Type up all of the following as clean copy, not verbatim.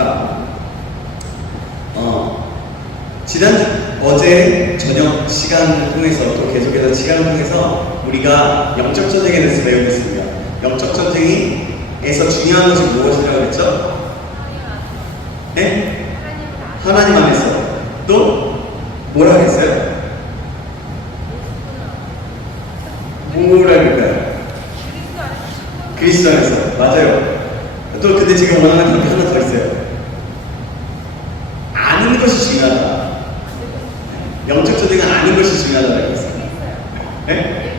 자, 어제 저녁 시간을 통해서 또 계속해서 시간을 통해서 우리가 영적 전쟁에 대해서 배우겠습니다. 영적 전쟁에서 중요한 것이 무엇이라고 했죠? 네? 하나님 안에서. 또 뭐라고 했어요? 뭐라 그럴까요? 그리스도 안에서. 맞아요. 또 근데 제가 원하는 답이 하나 더 있어요. 아는 것이 중요하다. 영적 전쟁은 아는 것이 중요하다고 했어요. 네?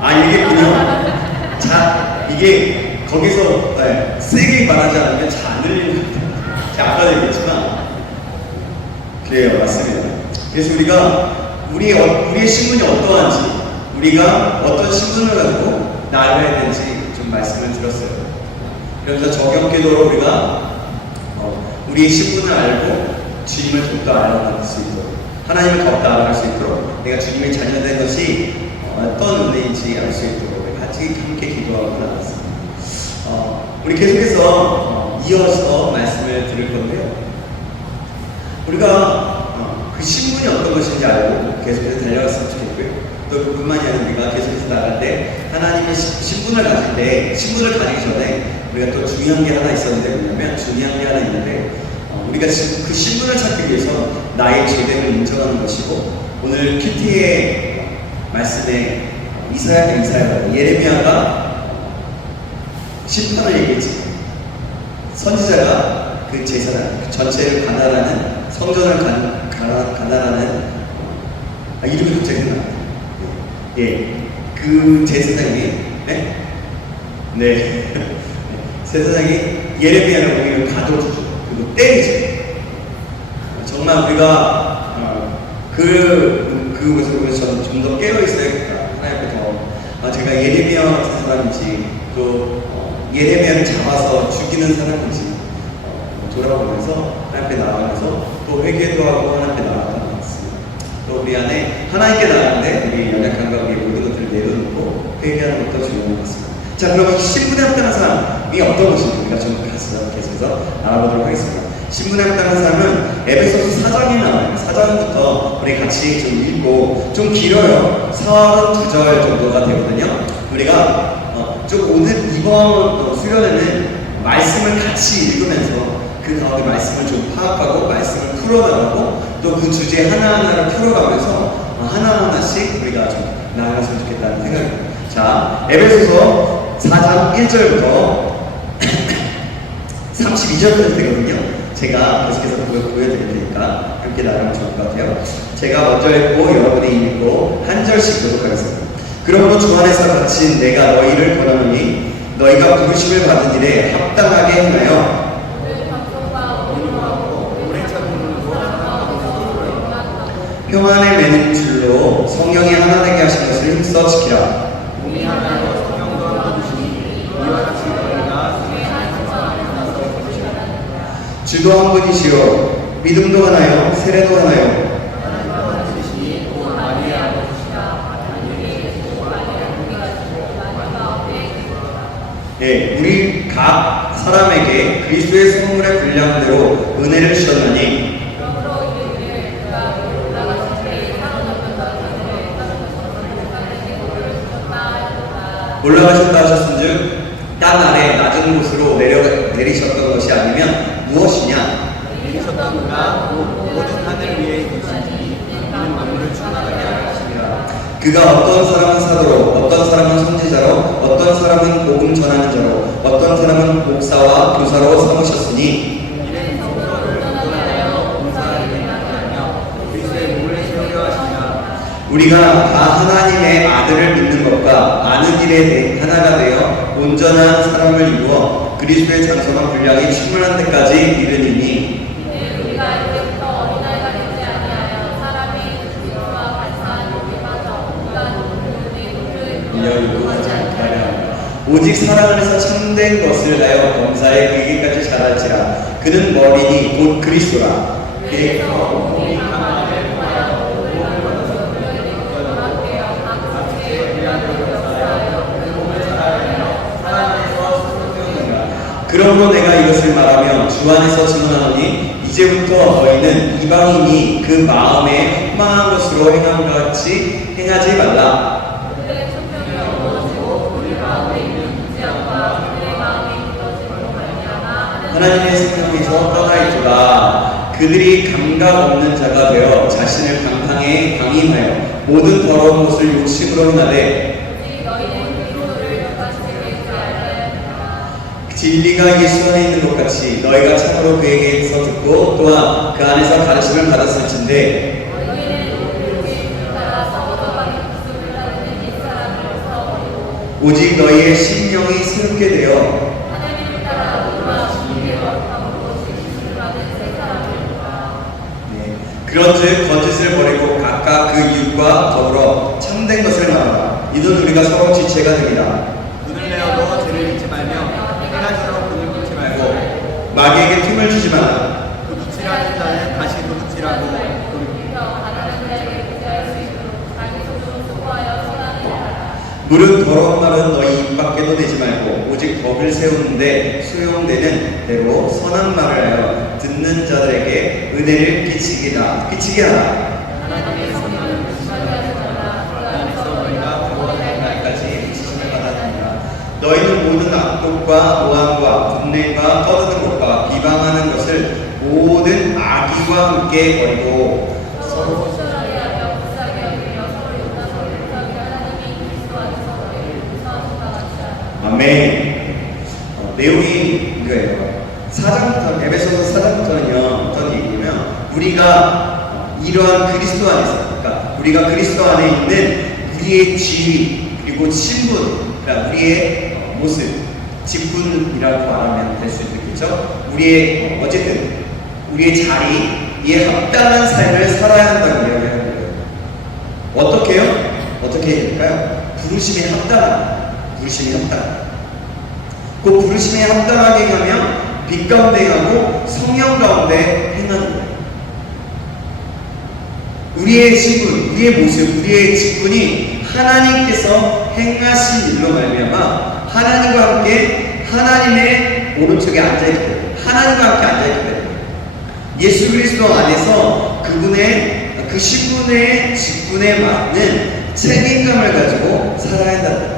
아, 이게 자, 이게 거기서 세게 말하지 않으면 잘 안 들리는 것 같아요. 제가 아까도 얘기했지만 그래요. 맞습니다. 그래서 우리가 우리의 신분이 어떠한지, 우리가 어떤 신분을 가지고 나아가야 되는지 좀 말씀을 드렸어요. 그래서 저경기도로 우리가 우리의 신분을 알고 주님을 좀 더 알아갈 수 있도록, 하나님을 더 알아갈 수 있도록, 내가 주님의 자녀된 것이 어떤 은혜인지 알 수 있도록 같이 함께 기도하고 나갔습니다. 우리 계속해서 이어서 말씀을 드릴 건데요. 우리가 그 신분이 어떤 것인지 알고 계속해서 달려갔으면 좋겠고요. 또 그뿐만이 아니라 우리가 계속해서 나갈 때 하나님의 신분을 가질 때, 신분을 가지기 전에 우리가 또 중요한 게 하나 있었는데, 뭐냐면 중요한 게 하나 있는데, 우리가 지금 그 신분을 찾기 위해서 나의 죄됨을 인정하는 것이고, 오늘 큐티의 말씀에 예레미야가 심판을 얘기했지만 선지자가 그 제사장, 그 전체를 관할하는, 성전을 관할하는, 이름이 갑자기 생각나요. 그 제사장이, 제사장이 예레미야를 보면 가둬주죠. 그리고 때리죠. 정말 우리가 그것을 보면서 저는 좀 더 깨어있어야겠다. 하나님께 더 제가 예레미야 같은 사람인지, 또 예레미야를 잡아서 죽이는 사람인지 돌아보면서 하나님께 나아가면서 또 회개도 하고 하나님께 나아갔던 것 같습니다. 또 우리 안에 하나님께 나아가는데 우리 연약함과 우리 모든 것들을 내려놓고 회개하는 것도 중요한 것 같습니다. 자, 그러면 신분에 합당한 사람이 어떤 것인지 우리가 좀 계속해서 알아보도록 하겠습니다. 신분에 합당한 사람은 에베소서 4장에 나와요. 4장부터 우리 같이 좀 읽고, 좀 길어요. 42절 정도가 되거든요. 우리가 좀 이번 수련회는 말씀을 같이 읽으면서 그 가운데 말씀을 좀 파악하고 말씀을 풀어나가고, 또 그 주제 하나하나를 풀어가면서 하나하나씩 우리가 좀 나아갔으면 좋겠다는 생각입니다. 자, 에베소서 4장 1절부터 32절까지 되거든요. 제가 계속해서 그걸 보여드릴 테니까 함께 나가면 좋을 것 같아요. 제가 먼저 읽고 여러분이 읽고 한 절씩 교독하겠습니다. 그러므로 주 안에서 갇힌 내가 너희를 권하노니 너희가 부르심을 받은 일에 합당하게 행하여 평안에 매는 줄로 성령이 하나 되게 하신 것을 힘써 지키라. 주도 한 분이시요 믿음도 하나요 세례도 하나요 우리 각 사람에게 그리스도의 선물의 분량대로 은혜를 주셨나니 올라가셨다 하셨은즉 땅 아래 낮은 곳으로 내리셨던 것이 아니면 무엇이냐? 내리셨던 그가 모든 하늘 위에 계시니 이는 만물을 충만하게 하려 하심이라. 그가 어떤 사람은 사도로, 어떤 사람은 선지자로, 어떤 사람은 복음 전하는 자로, 어떤 사람은 목사와 교사로 삼으셨으니 이는 성도를 구원하여 봉사하게 하며 그리스도의 몸을 세우려 하시니라. 우리가 다 하나님의 아들을 믿는 것과 아는 일에 하나가 되어 온전한 사람을 이루어 그리스도의 장성한 분량이 충만한 데까지 이르니니 우리가 이제부터 어린아이가 되지 아니하여 사람의 지혜와 발사한 욕에 빠져 인간의 이하지 않게 하려 합니다. 오직 사랑 안에서 참된 것을 하여 범사에 그에게까지 자랄지라. 그는 머리니 곧 그리스도라. 그래서 온몸이 강함을 통하여 모든 것을 그에게 donat되어 각 지체에 의하여 역사하여 그 몸을 자라며 사랑 안에서 그 그러므로 내가 이것을 말하며 주 안에서 증언하노니 이제부터 너희는 이방인이 그 마음에 헛망한 것으로 행한 것 같이 행하지 말라. 그들의 총명이 어두워지고 우리 마음에 있는 무지함과 그들의 마음이 굳어짐으로 말미암아 하나님의 생명에서 떠나 있도다. 그들이 감각 없는 자가 되어 자신을 강탕에 강임하여 모든 더러운 것을 욕심으로 행하되 오직 너희는 그리스도를 격하시게 되지 알아야 한다. 진리가 예수 안에 있는 것 같이 너희가 참으로 그에게서 듣고 또한 그 안에서 가르침을 받았을진데 너희는 우리를 따라 서로서가 기술을 따르는 옛사람으로서 버리고 오직 너희의 심령이 새롭게 되어 하나님을 따라 우리와 주님의 거룩함으로 진리를 받은 새 사람이로다. 그런즉 거짓을 버리고 각각 그 이웃과 더불어 참된 것을 말하라. 이는 우리가 서로 지체가 됩니다. 눈을 내어도 죄를 잊지 말며 행하시도록 눈을 끊지 말고 마귀에게 틈을 주지 마라. 그 붙이라는 자는 다시 그 붙이라고 다른 자에게 구제할 수 있도록 자기 손으로 수고하여 선하는 자라. 물은 더러운 말은 너희 입 밖에도 내지 말고 오직 법을 세우는데 소용되는 대로 선한 말을 하여 듣는 자들에게 은혜를 끼치게 하라. 하나님의 성령을 무시하지 말라. 그 안에서 너희가 구원할 날까지 지심을 받았느니라. 너희는 모든 악독과 노함과 분냄과 떠드는 것과 비방하는 것을 모든 악의와 함께 버리고 서로 친절하게 하며 불쌍히 여기며 서로 용납하고 불쌍히 하나님이 그리스도 안에서 너희를 용서하신 바 같이 하라. 아멘. 내용이 이거예요. 에베소서 4장부터는요 어떤 얘기냐면 우리가 이러한 그리스도 안에서, 그러니까 우리가 그리스도 안에 있는 우리의 지위 그리고 신분, 그러니까 우리의 모습, 직분이라고 말하면 될 수 있겠죠. 우리의 어쨌든 우리의 자리에 합당한 삶을 살아야 한다고 이야기하는 거예요. 어떻게요? 어떻게 해야 될까요? 부르심에 합당한, 부르심에 합당. 그 부르심에 합당하게 하면 빛 가운데 하고 성령 가운데 행하는 거예요. 우리의 신분, 우리의 모습, 우리의 직분이 하나님께서 행하신 일로 말미암아 하나님과 함께 하나님의 오른쪽에 앉아있게 됩니다. 하나님과 함께 앉아있게 됩니다. 예수 그리스도 안에서 그분의 그 신분의 직분에 맞는 책임감을 가지고 살아야 한다는 거예요.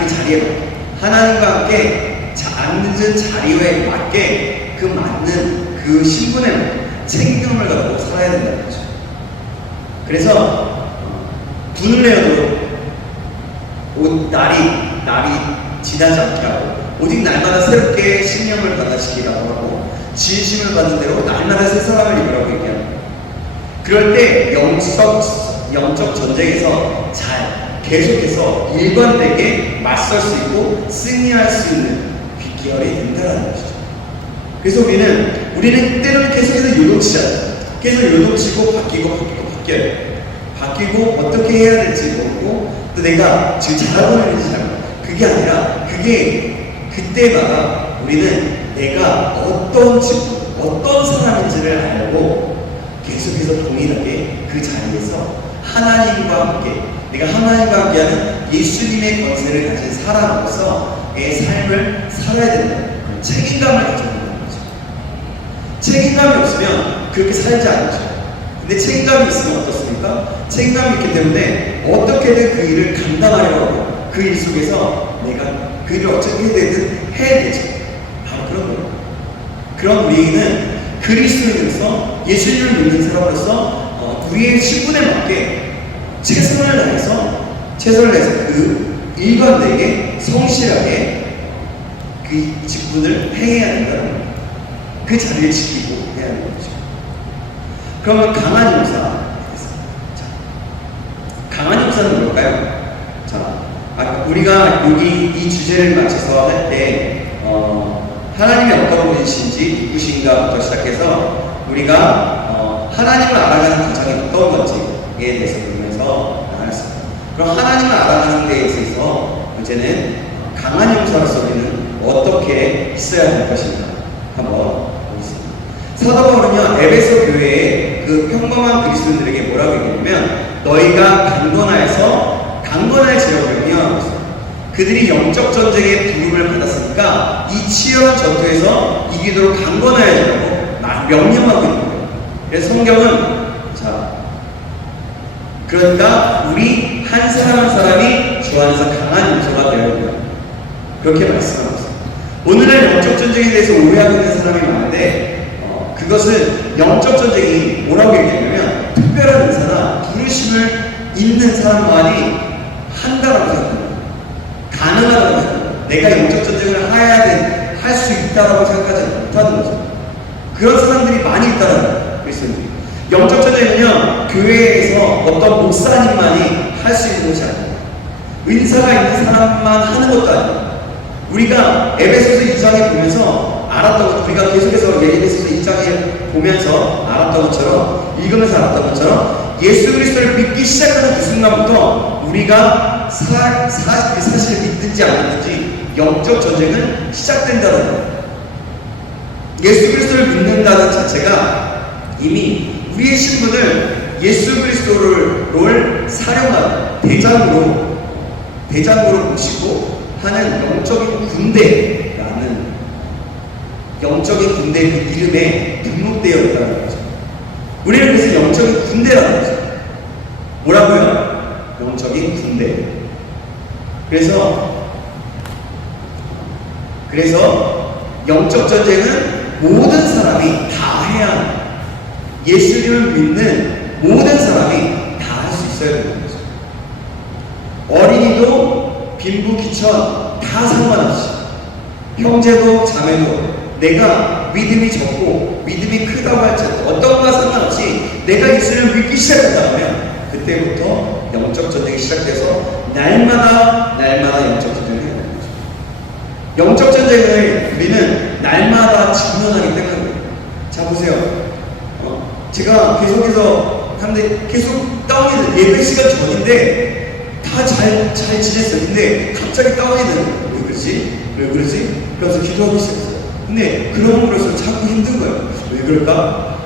그 자리에 맞게 하나님과 함께 앉은 자리에 맞게 그 맞는 그 신분에 맞게 책임감을 가지고 살아야 된다는 거죠. 그래서 분을 내어도 날이 지나지 않게 하고 오직 날마다 새롭게 신령을 받아시키라고 하고 진심을 받는 대로 날마다 새 사람을 이루라고 얘기합니다. 그럴 때 영적 전쟁에서 잘 계속해서 일관되게 맞설 수 있고 승리할 수 있는 빗기열이 된다는 것이죠. 그래서 우리는 때로는 계속해서 요동치잖아요. 계속 요동치고 바뀌어요. 바뀌고 어떻게 해야 될지 모르고 또 내가 지금 잘하고 있는지 잘 모르고 그게 아니라 그때마다 우리는 내가 어떤 직분, 어떤 사람인지를 알고 계속해서 동일하게 그 자리에서 하나님과 함께 내가 하나님과 함께하는 예수님의 권세를 가진 사람으로서의 삶을 살아야 된다는 책임감을 가져야 된다는 거죠. 책임감이 없으면 그렇게 살지 않죠. 근데 책임감이 있으면 어떻습니까? 책임감이 있기 때문에 어떻게든 그 일을 감당하려고 하고 그 일 속에서 내가 그 일을 어떻게든 해야 되죠. 바로 그런 거예요. 그런 우리는 그리스도인으로서 예수님을 믿는 사람으로서 우리의 신분에 맞게 최선을 다해서 그 일관되게 성실하게 그 직분을 행해야 된다는 겁니다. 그 자리를 지키고 해야 하는 거죠. 그러면 강한 용사. 강한 용사는 뭘까요? 우리가 여기 이 주제를 맞춰서 할 때 하나님이 어떤 분이신지 누구신가부터 시작해서 우리가 하나님을 알아가는 과정이 어떤 건지에 대해서 보면서 나눴습니다. 그럼 하나님을 알아가는 데 있어서 이제는 강한 용사로서 우리는 어떻게 있어야 할 것인가 한번 보겠습니다. 사도 바울은요 에베소 교회의 그 평범한 그리스도인들에게 뭐라고 얘기하냐면 너희가 강건할지언정이요 그들이 영적 전쟁의 부름을 받았으니까 이 치열한 전투에서 이기도록 강건해야 된다고 명령하고 있는 거예요. 그래서 성경은 그러니까 우리 한 사람 한 사람이 주 안에서 강한 요소가 되어야 된다. 그렇게 말씀하고 있어요. 오늘날 영적 전쟁에 대해서 오해하고 있는 사람이 많은데 그것은 영적 전쟁이 뭐라고 얘기하냐면 특별한 은사나 부르심을 있는 사람만이 한다라고 생각합니다. 가능하다고 생각합니다. 내가 영적 전쟁을 할 수 있다라고 생각하지 못하는 거죠. 그런 사람들이 많이 있다는 거예요. 그리스도인들이. 영적 전쟁은요, 교회에서 어떤 목사님만이 할 수 있는 것이 아니에요. 은사가 있는 사람만 하는 것도 아니에요. 우리가 에베소서 2장에 보면서 알았던 것, 우리가 계속해서 에베소서 2장에 보면서 알았던 것처럼, 읽으면서 알았던 것처럼, 예수 그리스도를 믿기 시작하는 그 순간부터 우리가 사실을 믿든지 안 믿든지 영적 전쟁은 시작된다는 거예요. 예수 그리스도를 믿는다는 자체가 이미 우리의 신분을 예수 그리스도를 사령하는 대장으로 모시고 하는 영적인 군대라는 영적인 군대 그 이름에 등록되어 있다는 거죠. 우리는 그래서 영적인 군대라는 거죠. 뭐라고요? 영적인 군대. 그래서 영적 전쟁은 모든 사람이 다 해야 합니다. 예수님을 믿는 모든 사람이 다 할 수 있어야 되는 거죠. 어린이도 빈부 귀천 다 상관없이, 형제도 자매도, 내가 믿음이 적고 믿음이 크다고 할지라도 어떤 것과 상관없이 내가 예수님을 믿기 시작한다면 그때부터 영적 전쟁이 시작돼서 날마다 영적 전쟁을 해야 되는 거죠. 영적 전쟁을 우리는 날마다 직면하기 때문에. 자 보세요. 제가 계속해서 하는데 계속 다운이 돼. 예배 시간 전인데 다 잘 지냈어요. 근데 갑자기 다운이 되는 거예요. 왜 그러지? 그래서 기도하기 시작했어요. 근데 그럼으로써 자꾸 힘든 거예요. 왜 그럴까?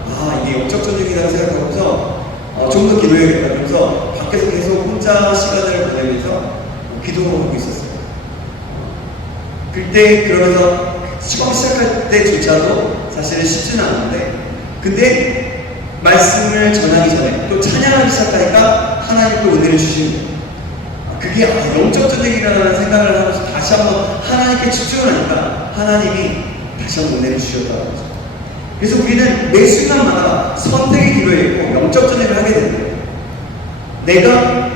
이게 영적 전쟁이라고 생각하면서 좀 더 기도해야겠다. 그러면서 밖에서 계속 혼자 시간을 보내면서 기도하고 있었어요. 그때 그러면서 처음 시작할 때조차도 사실은 쉽지는 않은데, 근데 말씀을 전하기 전에 또 찬양하기 시작하니까 하나님 또 은혜를 주시는 거예요. 그게 영적 전쟁이라는 생각을 하면서 다시 한번 하나님께 집중을 하니까 하나님이 다시 한번 은혜를 주셨다는 거죠. 그래서 우리는 매 순간마다 선택의 기로에 있고 영적 전쟁을 하게 되는 거예요. 내가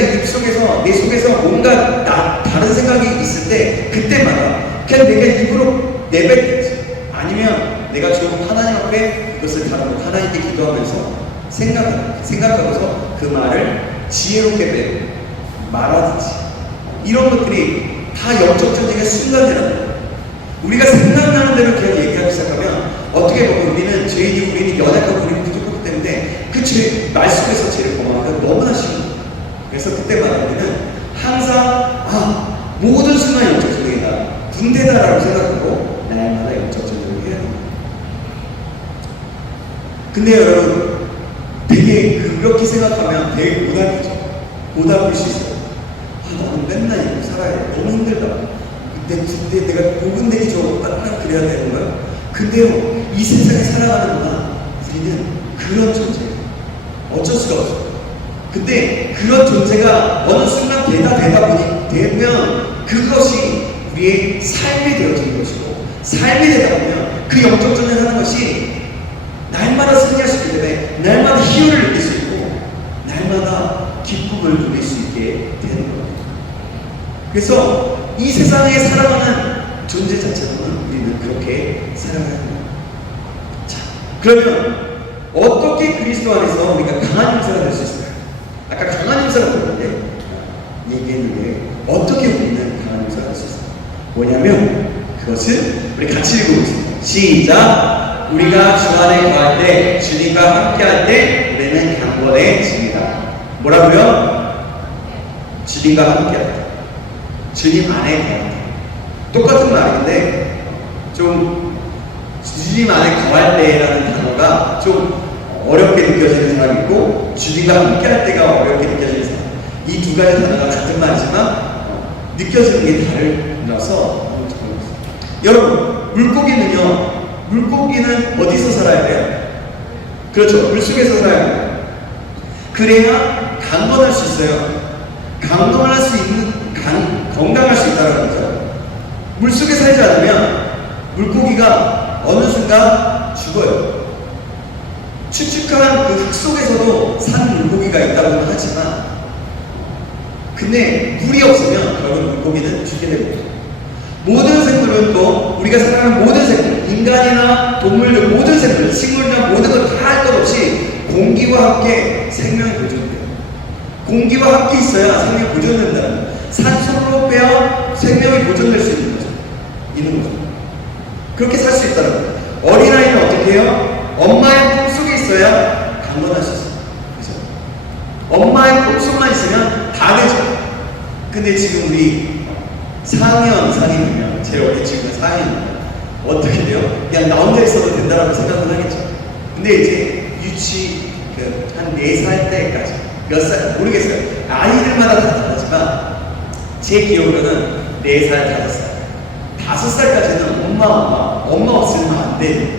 입 속에서, 내 속에서 뭔가 다른 생각이 있을 때, 그때마다 그냥 내가 입으로 내뱉든지, 아니면 내가 좀 하나님 앞에 그것을 다루고 하나님께 기도하면서 생각하고서 그 말을 지혜롭게 말하든지, 이런 것들이 다 영적 전쟁의 순간이라는 거예요. 우리가 생각나는 대로 그냥 얘기하기 시작하면 어떻게 보면 우리는 연약하고 우리는 부족하기 때문에 그 죄, 말 속에서 죄를 범하기가 너무나 쉬운 거예요. 그래서 그때마다 우리는 항상 모든 순간 영적 전쟁이다, 군대다라고 생각하고 날마다 영적 전쟁을 해야 됩니다. 근데 여러분, 되게 그렇게 생각하면 되게 고달플 수 있어요. 나는 맨날 이렇게 살아야 돼. 너무 힘들다. 근데 내가 복음 되기 좋고 맨날 그래야 되는 거야? 근데요, 이 세상에 살아가는 동안 우리는 그런 존재예요. 어쩔 수가 없어요. 근데 그런 존재가 어느 순간 되면 그것이 우리의 삶이 되어지는 것이고, 삶이 되다 보면 그 영적 전쟁을 하는 것이 날마다 승리할 수 있기 때문에 날마다 희열을 느낄 수 있고 날마다 기쁨을 누릴 수 있게 되는 겁니다. 그래서 이 세상에 살아가는 존재 자체로는 우리는 그렇게 살아가야 합니다. 자, 그러면 어떻게 그리스도 안에서 우리가 강한 인사가 될 수 있을까요? 아까 강한 인사가 얘기했는데 어떻게 우리는 강한 인사가 될 수 있을까요? 뭐냐면 그것은 우리 같이 읽어보겠습니다. 시작! 우리가 주 안에 거할 때, 주님과 함께 할 때 우리는 강건해집니다. 뭐라고요? 주님과 함께 할 때, 주님 안에 거할 때. 똑같은 말인데 좀 주님 안에 거할 때라는 단어가 좀 어렵게 느껴지는 사람이 있고, 주님과 함께 할 때가 어렵게 느껴지는 사람. 이 두 가지 단어가 같은 말이지만 느껴지는 게 다르라서 여러분, 물고기는 어디서 살아야 돼요? 그렇죠, 물속에서 살아야 돼요. 그래야 강건할 수 있어요. 건강할 수 있다는 거죠. 물속에 살지 않으면 물고기가 어느 순간 죽어요. 축축한 그 흙 속에서도 산 물고기가 있다고는 하지만, 근데 물이 없으면 결국 물고기는 죽게 됩니다. 모든 생물은 또 우리가 생각하는 모든 생물, 인간이나 동물들, 모든 생물, 식물이나 모든 것 다 할 것 없이 공기와 함께 생명이 보존돼요. 공기와 함께 있어야 생명이 보존된다는 거예요. 산소로 빼야 생명이 보존될 수 있는 거죠. 그렇게 살 수 있다는 거예요. 어린아이는 어떻게 해요? 엄마의 품속에 있어야 강건할 수 있어요. 그죠? 엄마의 품속만 있으면 다 되죠. 근데 지금 우리 4학년 이상이면, 제일 어린 친구가 4학년이면 어떻게 돼요? 그냥 나 혼자 있어도 된다라고 생각은 하겠죠. 근데 이제 유치 한 4살 때까지, 몇 살 모르겠어요. 아이들마다 다 다르지만 제 기억으로는 4살, 5살, 5살까지는 엄마 없으면 안 돼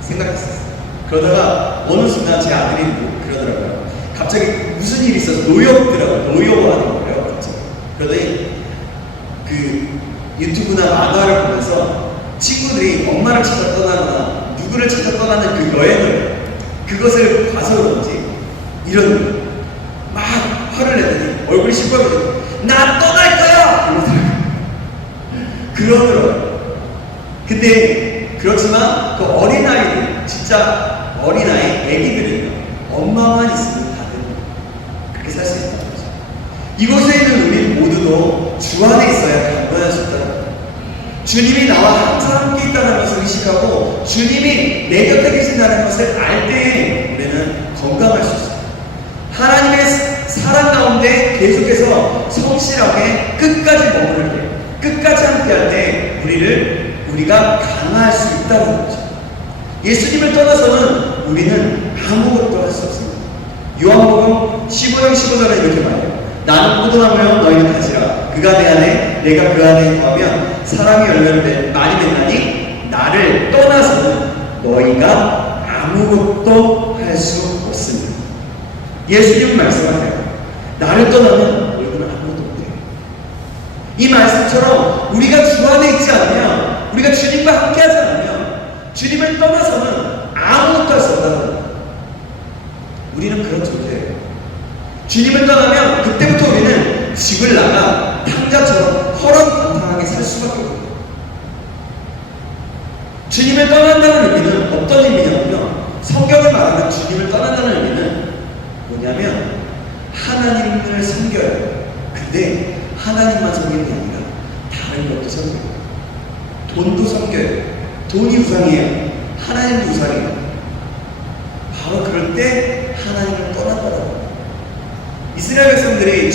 생각했었어요. 그러다가 어느 순간 제 아들이 그러더라고요. 갑자기 무슨 일이 있어서 노여워하는 거예요. 갑자기. 그러더니 그 유튜브나 만화를 보면서 친구들이 엄마를 찾아 떠나거나 누구를 찾아 떠나는 그 여행을, 그것을 봐서 그런지 이런 거예요. 막 화를 내더니 얼굴이 시뻘겋게 나 떠날 거야! 그러더라고요. 근데 그렇지만 그 어린아이들, 진짜 어린아이, 애기들은요, 엄마만 있으면 다들 그렇게 살 수 있다는 거죠. 이곳에 있는 우리 모두도 주 안에 있어야 강건할 수 있다는 거예요. 주님이 나와 항상 함께 있다는 것을 의식하고 주님이 내 곁에 계신다는 것을 알 때에 우리는 건강할 수 있어요. 하나님의 사랑 가운데 계속해서 성실하게 끝까지 머무를 때, 끝까지 함께 할 때 우리가 강할 수 있다는 거죠. 예수님을 떠나서는 우리는 아무것도 할 수 없습니다. 요한복음 15장 15절에 이렇게 말해요. 나는 포도나무여 너희는 가지라. 그가 내 안에 내가 그 안에 거하면 사람이 열매를 많이 맺나니 나를 떠나서는 너희가 아무것도 할 수 없습니다. 예수님 말씀하세요. 나를 떠나면 너희는 아무것도 못해요. 이 말씀처럼 우리가 주 안에 있지 않으면, 우리가 주님과 함께하지 않으면 주님을 떠나서는 아무것도 할 수 없다는 거예요. 우리는 그런 존재예요. 주님을 떠나면 그때부터 우리는 집을 나가 탕자처럼 허랑방탕하게 살 수밖에 없어요. 주님을 떠난다는 의미는 어떤 의미냐면요, 성경을 말하는 주님을 떠난다는 의미는 뭐냐면 하나님을 섬겨야 돼요. 근데 하나님만 섬기는 게 아니라 다른 것도 섬겨요. 돈도 섬겨요. 돈이 우상이에요. 하나님도 우상이에요. 바로 그럴 때 하나님을 떠났다라고 합니다. 이스라엘 백성들이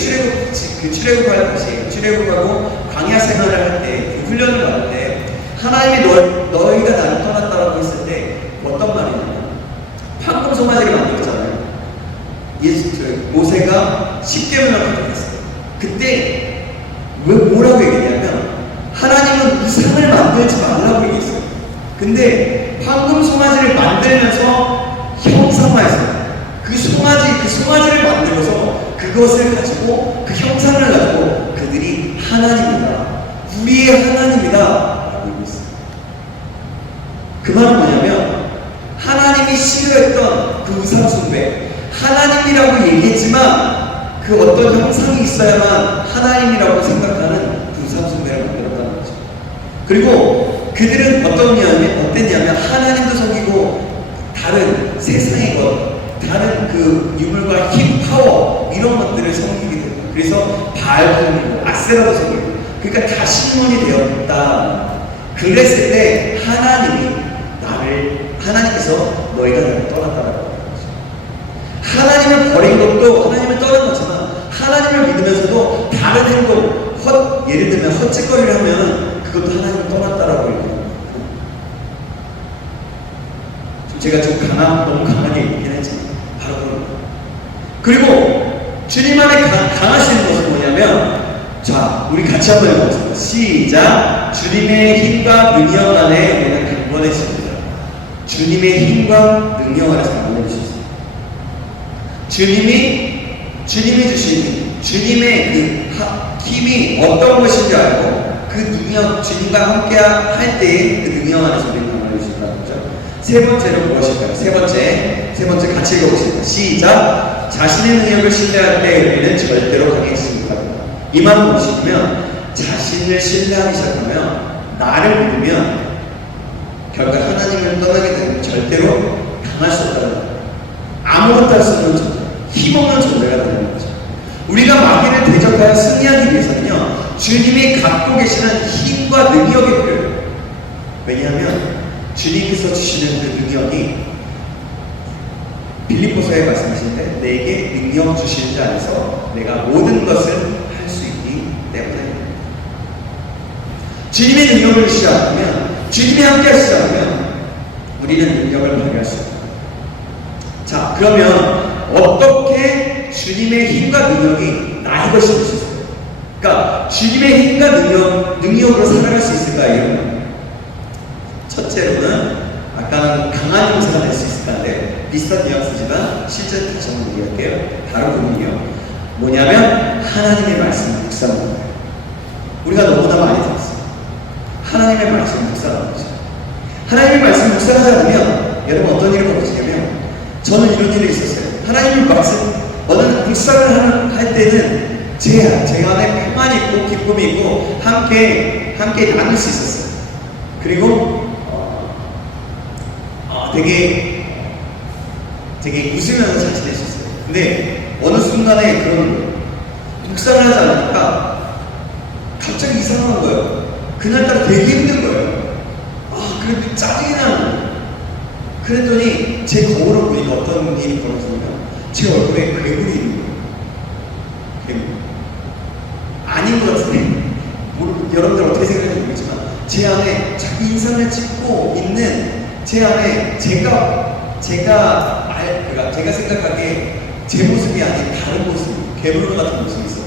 출애굽하고 광야 생활을 할 때, 그 훈련을 받을 때 하나님이 너희가 나를 떠났다라고 했을 때 어떤 말이냐면 판금 송아지를 만들었잖아요. 모세가 10계명을 가져갔어요. 그때 왜 뭐라고 얘기했냐면 하나님은 우상을 만들지 말라고 얘기했어요. 근데 황금 송아지를 만들면서 형상화했어요. 그 송아지를 만들어서 그것을 가지고, 그 형상을 가지고 그들이 하나님이다, 우리의 하나님이다 라고 얘기했어요. 그 말은 뭐냐면 하나님이 싫어했던 그 우상 숭배, 하나님이라고 얘기했지만 그 어떤 형상이 있어야만 하나님이라고 생각하는 그 우상 숭배를 만들었다는 거죠. 그리고 그들은 어땠냐면 하나님도 섬기고 다른 세상의 것, 다른 그 유물과 힘, 파워 이런 것들을 섬기게 됩니다. 그래서 바알도 섬기고 아세라도 섬기고, 그러니까 다 신론이 되었다. 그랬을 때 하나님께서 너희가 나를 떠났다라고 하는 거죠. 하나님을 버린 것도 하나님을 떠난 거지만 하나님을 믿으면서도 다른 행동, 예를 들면 헛짓거리를 하면 그것도 하나님을 떠났다라고 얘기합니다. 제가 좀 너무 강하게 얘기긴 했지만 바로 그런 거예요. 그리고 주님 안에 강하시는 것은 뭐냐면 자, 우리 같이 한번 해보겠습니다. 시작! 주님의 힘과 능력 안에 우리는 강건해집니다. 주님의 힘과 능력 안에서 강건해지셨습니다. 주님이 주신 주님의 그 힘이 어떤 것인지 알고 그 능력, 주님과 함께 할 때의 그 능력 안에서 우리는 강건해지신다는 거죠. 세 번째로 무엇일까요? 세 번째 같이 읽어보겠습니다. 시작! 자신의 능력을 신뢰할 때 우리는 절대로 강해지십니다. 이 말 보시면 자신을 신뢰하기 시작하면 나를 믿으면 결국 하나님을 떠나게 되면 절대로 강할 수 없다는 거예요. 아무것도 할 수 없는 존재, 힘없는 존재가 되는 거죠. 우리가 마귀를 대적하여 승리하기 위해서는요, 주님이 갖고 계시는 힘과 능력이 필요해요. 왜냐하면 주님께서 주시는 그 능력이 빌립보서에 말씀하실 때 내게 능력 주신 자 안에서 내가 모든 것을 할 수 있기 때문에 주님의 능력을 주시지 않으면, 주님이 함께 하시지 않으면 우리는 능력을 발휘할 수 없다. 자, 그러면 어떻게 주님의 힘과 능력이 나의 것이 될 수 있을까요? 그러니까 주님의 힘과 능력으로 살아갈 수 있을까? 이런 첫째로는 아까는 강한 용사가 될 수 있을까인데 비슷한 뉘앙스지만 실제 다시 한번 얘기할게요. 다른 부분이요. 뭐냐면 하나님의 말씀을 묵상하는 거예요. 우리가 너무나 많이 들었어요. 하나님의 말씀을 묵상하는 거죠. 하나님의 말씀을 묵상하지 않으면 여러분 어떤 일이 벌어지냐면, 저는 이런 일이 있었어요. 하나님의 말씀 어느 묵상을 할 때는 제 안에 평안이 있고 기쁨이 있고 함께 나눌 수 있었어요. 그리고 되게 웃으면서 잘 지낼 수 있어요. 근데 어느 순간에 그런 묵상을 하지 않으니까 갑자기 이상한 거예요. 그날따라 되게 힘든 거예요. 그래도 짜증이 나는 거예요. 그랬더니 제 거울을 보니까 어떤 일이 벌어지냐면 제 얼굴에 괴물이 있는 거예요. 괴물. 아닌 것 같은데 여러분들 어떻게 생각하는지 모르겠지만 제 안에 자기 인상을 찍고 있는 제 안에 제가 생각하기에 제 모습이 아닌 다른 모습, 괴물 같은 모습이 있어요.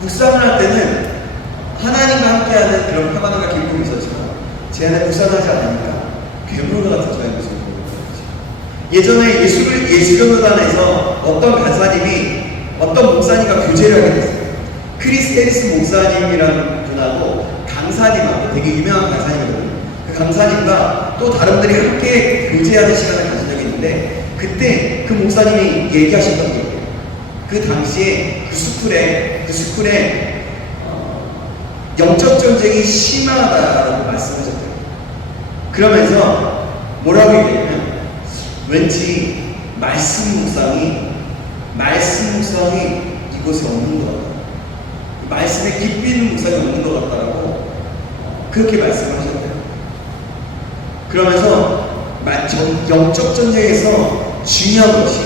묵상을 할 때는 하나님과 함께하는 그런 평안과 기쁨이 있었지만 제 안에 묵상하지 않으니까 괴물과 같은 저의 모습을 보는 거죠. 예전에 예수교단에서 어떤 목사님과 교제를 하게 됐어요. 크리스 해리스 목사님이라는 분하고 강사님하고 되게 유명한 강사님이거든요. 그 강사님과 또 다른 분들이 함께 교제하는 시간을 가진 적이 있는데, 그때 그 목사님이 얘기하셨던 게 그 당시에 그 스쿨에 영적 전쟁이 심하다라고 말씀하셨대요. 그러면서 뭐라고 얘기했냐면 왠지 말씀 묵상이 이곳에 없는 것 같다. 말씀에 깊이 있는 묵상이 없는 것 같다라고 그렇게 말씀하셨대요. 그러면서 영적 전쟁에서 중요한 것이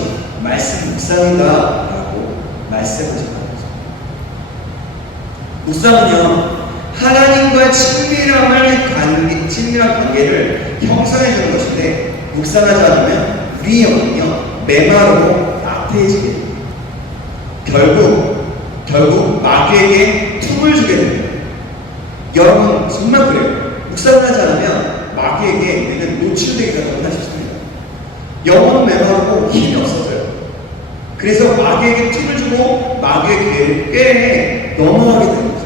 말씀 묵상이다라고 말씀하셨다는 거죠. 묵상은요, 하나님과 친밀한 관계를 형성해 주는 것인데, 묵상하지 않으면 우리 영은요 메마르고 나태해지게 됩니다. 결국 마귀에게 틈을 주게 됩니다. 여러분 정말 그래요. 묵상을 하지 않으면 마귀에게 우리는 노출되기가 너무나 쉽습니다. 영혼은 메마르고 힘이 없어져요. 그래서 마귀에게 틈을 주고 마귀의 기회를 꾀해 넘어가게 되는 거죠.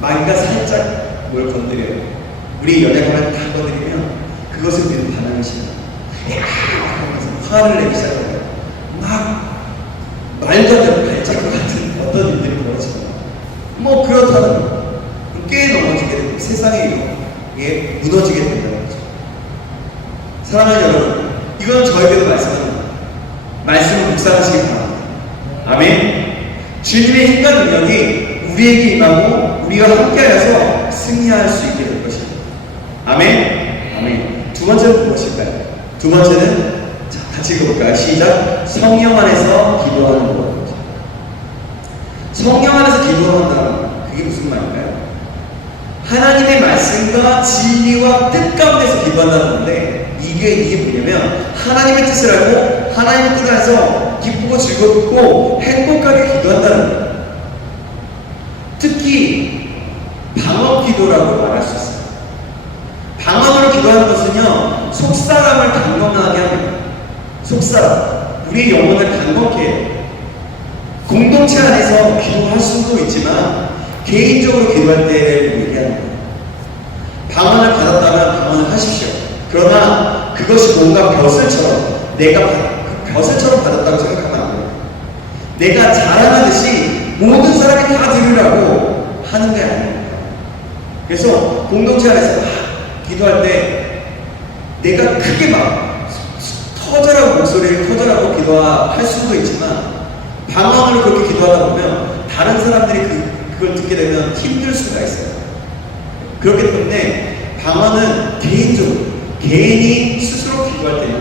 마귀가 살짝 뭘 건드려요. 우리 연애관을 다 건드리면 그것을 우리는 반항이 싫어요. 하면서 화를 내기 시작해요. 막 말도 안 되는 발작과 같은 어떤 일들이 벌어집니다. 뭐 그렇다는 거. 꽤 넘어지게 되고 세상에 무너지게 된다는 거죠. 사랑하는 여러분, 이건 저에게도 말씀합니다. 말씀을 묵상하시기 바랍니다. 아멘. 주님의 힘과 능력이 우리에게 임하고 우리와 함께하여서 승리할 수 있게 될 것입니다. 아멘. 아멘. 두 번째는 무엇일까요? 두 번째는 같이 읽어볼까요? 시작. 성령 안에서 기도하는 것. 성령 안에서 기도한다는 그게 무슨 말일까요? 하나님의 말씀과 진리와 뜻 가운데서 기도한다는 건데, 이게 뭐냐면 하나님의 뜻을 알고 하나님의 뜻 안에서 기쁘고 즐겁고 행복하게 기도한다는 거예요. 특히 방언 기도라고 말할 수 있어요. 방언으로 기도하는 것은요, 속사람을 강건하게 합니다. 속사람, 우리의 영혼을 강건케 해요. 공동체 안에서 기도할 수도 있지만 개인적으로 기도할 때를 얘기하는 거예요. 방언을 받았다면 방언을 하십시오. 그러나 그것이 뭔가 벼슬처럼, 내가 벼슬처럼 받았다고 생각하면 안 돼요. 내가 자랑하듯이 모든 사람이 다 들으라고 하는 게 아닙니다. 그래서 공동체 안에서 기도할 때 내가 크게 막 터져라고, 목소리를 터져라고 기도할 수도 있지만 방언으로 그렇게 기도하다 보면 다른 사람들이 그걸 듣게 되면 힘들 수가 있어요. 그렇기 때문에 방언은 개인적으로, 개인이 스스로 기도할 때나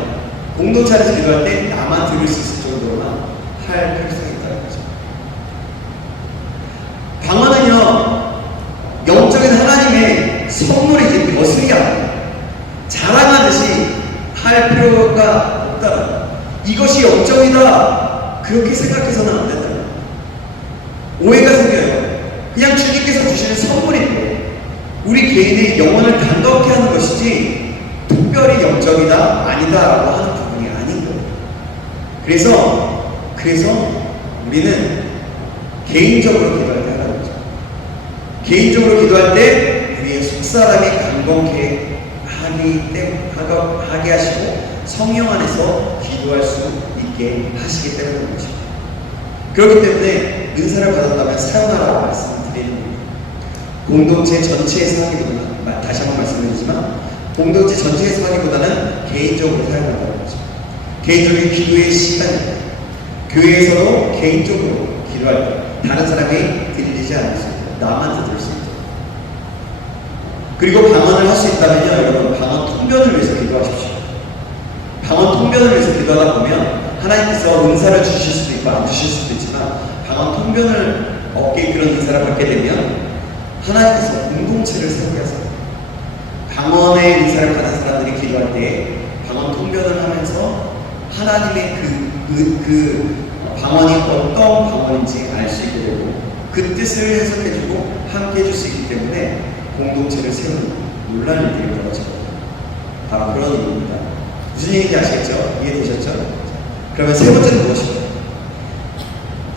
공동체 안에서 기도할 때 나만 들을 수 있을 정도로만 할 필요성이 있다는 거죠. 방언은요, 영적인 하나님의 선물이지 벼슬이 아니에요. 자랑하듯이 할 필요가 없다는, 이것이 영적이다 그렇게 생각해서는 안 된다. 오해가 생겨요. 그냥 주님께서 주시는 선물인데 우리 개인의 영혼을 강건케 하는 것이지 특별히 영적이다 아니다라고 하는 부분이 아닌 거예요. 그래서 우리는 개인적으로 기도할 때 하라는 거죠. 개인적으로 기도할 때 우리의 속사람이 강건케 하게 하시고 성령 안에서 기도할 수 있게 하시기 때문인 것입니다. 그렇기 때문에 은사를 받았다면 사용하라고 말씀드리는 겁니다. 공동체 전체에서 하기보다는, 다시 한번 말씀드리지만 공동체 전체에서 하기보다는 개인적으로 사용한다는 거죠. 개인적인 기도의 시간입니다. 교회에서도 개인적으로 기도할 때 다른 사람이 들리지 않을 수 있도록, 나만 들을 수 있도록. 그리고 방언을 할 수 있다면요, 여러분, 방언 통변을 위해서 기도하십시오. 방언 통변을 위해서 기도하다 보면 하나님께서 은사를 주실 수도 있고 안 주실 수도 있지만 방언 통변을 얻게 그런 은사를 받게 되면 하나님께서 공동체를 세우게 하세요. 방언의 은사를 받은 사람들이 기도할 때 방언 통변을 하면서 하나님의 그 방언이 어떤 방언인지 알 수 있게 되고 그 뜻을 해석해주고 함께 해줄 수 있기 때문에 공동체를 세우는 놀라운 일들이 벌어지거든요. 바로 그런 의미입니다. 무슨 얘기인지 아시겠죠? 이해되셨죠? 그러면 세 번째는 무엇입니까?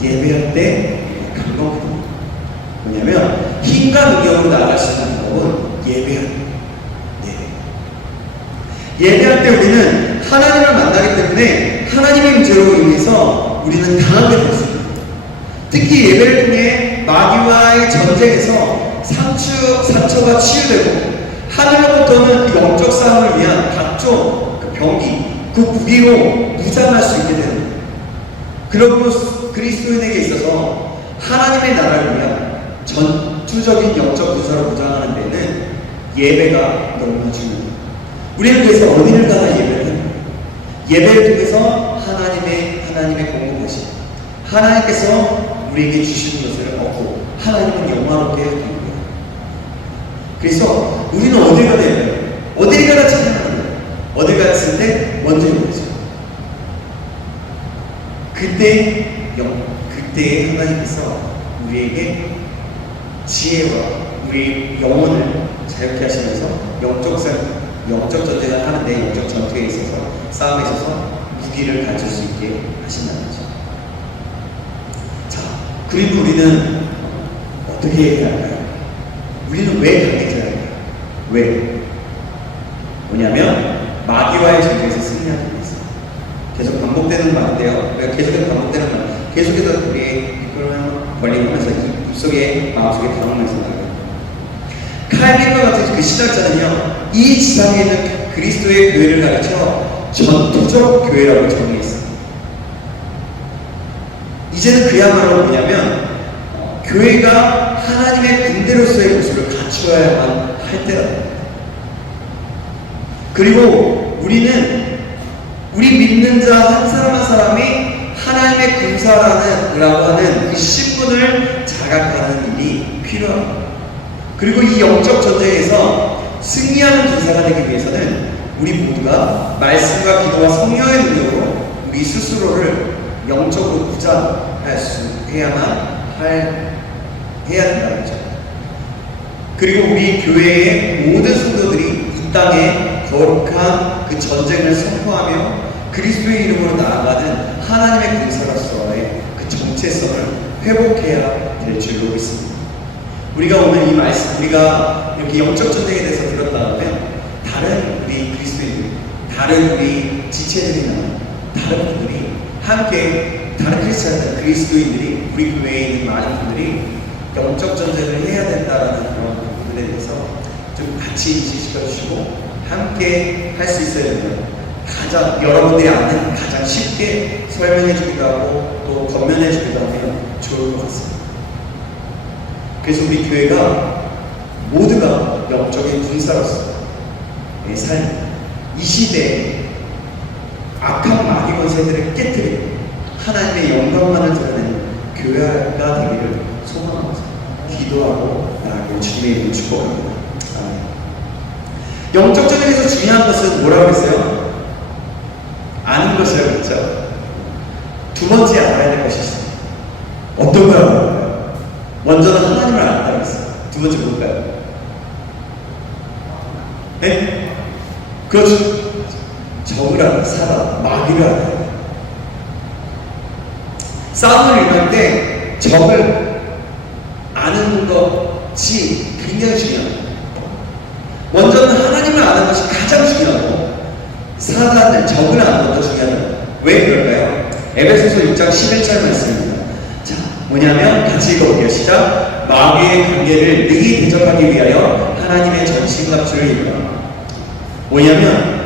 예배할 때 강건합니다. 뭐냐면 힘과 능력으로 나아갈 수 있는 방법은 예배합니다. 예배할 때 우리는 하나님을 만나기 때문에 하나님의 임재로 인해서 우리는 강하게 될 수 있습니다. 특히 예배를 통해 마귀와의 전쟁에서 상처가 치유되고 하늘로부터는 그 영적 싸움을 위한 각종 그 병기, 그 무기로 무장할 수 있게 되는 거예요. 그러므로 그리스도인에게 있어서 하나님의 나라를 위한 전투적인 영적 군사로 무장하는 데는 예배가 너무나 중요합니다. 우리는 그래서 어디를 가나 예배를 합니다. 예배를 통해서 하나님의 공급하심, 하나님께서 우리에게 주시는 것을 얻고 하나님은 영화롭게 해야 됩니다. 그래서 우리는 어딜 가나 예배해요. 어딜 가나 찬양하는 거예요. 어딜 갔을 때 먼저 예배하죠. 그때 하나님께서 우리에게 지혜와 우리 영혼을 자유케 하시면서 영적 전쟁을 하는데 영적 전투에 있어서 싸움에 있어서 무기를 가질 수 있게 하신다는 거죠. 자, 그리고 우리는 어떻게 해야 할까요? 우리는 왜 강해져야 할까요? 왜? 뭐냐면 마귀와의 전쟁에서 승리하기 위해서. 계속 반복되는 말인데요. 계속해서 반복되는 말. 계속해서 우리의 이끌어내는 권리하면서 이 속에 마음속에 담으면서 나가요. 칼빈과 같은 그 신학자는요, 이 지상에 있는 그리스도의 교회를 가르쳐 전투적 교회라고 정의했습니다. 이제는 그야말로 뭐냐면 교회가 하나님의 군대로서의 모습을 갖추어야만 할 때랍니다. 그리고 우리는 우리 믿는 자 한 사람 한 사람이 하나님의 군사라고 하는 그 신분을 자각하는 일이 필요합니다. 그리고 이 영적 전쟁에서 승리하는 군사가 되기 위해서는 우리 모두가 말씀과 기도와 성령의 능력으로 우리 스스로를 영적으로 무장할 수 해야 된다는 거죠. 그리고 우리 교회의 모든 성도들이 이 땅에 거룩한 그 전쟁을 선포하며 그리스도의 이름으로 나아가는 하나님의 군사로서의 그 정체성을 회복해야 될 줄로 믿습니다. 우리가 오늘 이 말씀, 우리가 이렇게 영적 전쟁에 대해서 들었다면 다른 우리 그리스도인들, 다른 우리 지체들이나 다른 분들이 함께 다른 크리스찬들, 그리스도인들이 우리 교회에 있는 많은 분들이 영적 전쟁을 해야 된다는 그런 부분에 대해서 좀 같이 인식시켜 주시고 함께 할 수 있어야 되는 가장 여러분들이 아는 가장 쉽게 설명해 주기도 하고 또 권면해 주기도 하면 좋을 것 같습니다. 그래서 우리 교회가 모두가 영적인 군사로서 내 삶, 이 시대에 악한 마귀 권세들을 깨뜨리고 하나님의 영광만을 드러내는 교회가 되기를 소망하면서 기도하고 나아가고 주님의 이름을 축복합니다. 아멘. 영적 전쟁에서 중요한 것은 뭐라고 했어요? 아는 것이라고 했죠. 두 번째 알아야 될 것이 있어요. 어떤 걸 알아야 될까요? 먼저는 하나님을 안다고 했어요. 두 번째 뭘까요? 네? 그렇죠. 적을 알아, 사람, 마귀를 알아야 돼요. 싸움을 일어날 때 적을 아는 것이 굉장히 중요합니다. 먼저는 하나님을 아는 것이 가장 중요하고 사단을, 적을 아는 것도 중요합니다. 왜 그럴까요? 에베소서 6장 11절 말씀입니다. 자, 뭐냐면 같이 읽어볼게요. 시작. 마귀의 관계를 능히 대적하기 위하여 하나님의 전신갑주를 입으라. 뭐냐면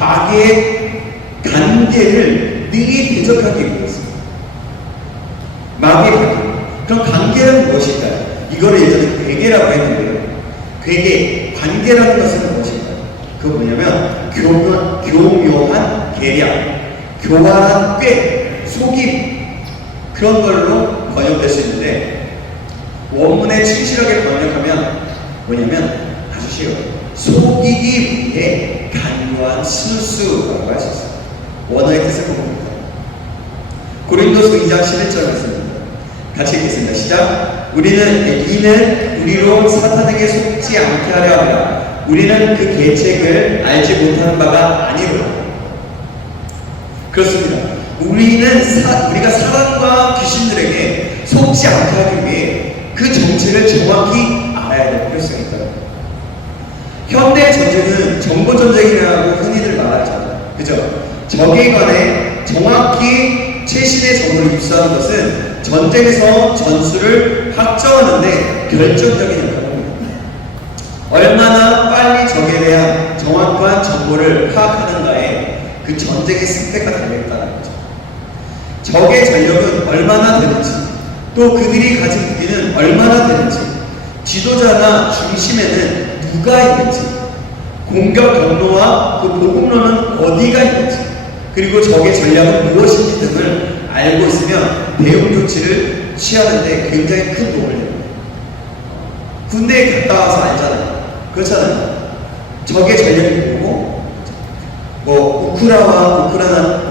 마귀의 관계를 능히 대적하기 위해서. 마귀의 관계. 그럼 관계는 무엇일까요? 이거를 예전에 괴계라고 했는데요. 괴계, 관계라는 것은 무엇일까요? 그거 뭐냐면 교묘한 계략, 교활한 꾀, 속임, 그런 걸로 번역될 수 있는데 원문에 충실하게 번역하면 뭐냐면 아주 쉬워요. 속이기 위해 간교한 실수라고 할 수 있어요. 원어의 뜻을 봅니다. 고린도서 2장 11절 말씀입니다. 같이 읽겠습니다. 시작. 이는 우리로 사탄에게 속지 않게 하려 합니다. 우리는 그 계책을 알지 못하는 바가 아니로다. 그렇습니다. 우리가 사람과 귀신들에게 속지 않게 하기 위해 그 정체를 정확히 알아야 될 필요성이 있다. 현대 전쟁은 정보 전쟁이라고 흔히들 말하잖아요. 그죠? 적에 관해 정확히 최신의 정보를 입수하는 것은 전쟁에서 전술을 확정하는데 결정적인 역할을 합니다. 얼마나 빨리 적에 대한 정확한 정보를 파악하는가에 그 전쟁의 승패가 달려있다는 거죠. 적의 전력은 얼마나 되는지, 또 그들이 가진 무기는 얼마나 되는지, 지도자나 중심에는 누가 있는지, 공격 경로와 그 보급로는 어디가 있는지, 그리고 적의 전략은 무엇인지 등을 알고 있으면 대응 조치를 취하는데 굉장히 큰 도움을 됩니다. 군대에 갔다 와서 알잖아요. 그렇잖아요. 적의 전략이 뭐고,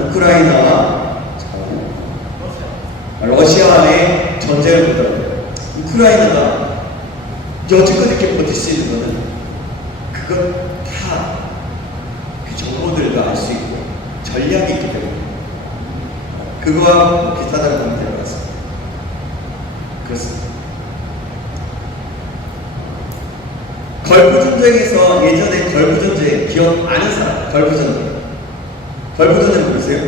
우크라이나와 러시아의 전쟁을 보더라고요. 우크라이나가 여지껏 이렇게 버틸 수 있는 거는 그건 다 그 정보들도 알 수 있고 전략이 있기 때문에 그거와 비슷하다고 보면 될 것 같습니다. 그렇습니다. 걸프전쟁에서 예전에 걸프전쟁 기억 아는 사람? 걸프전쟁 모르세요?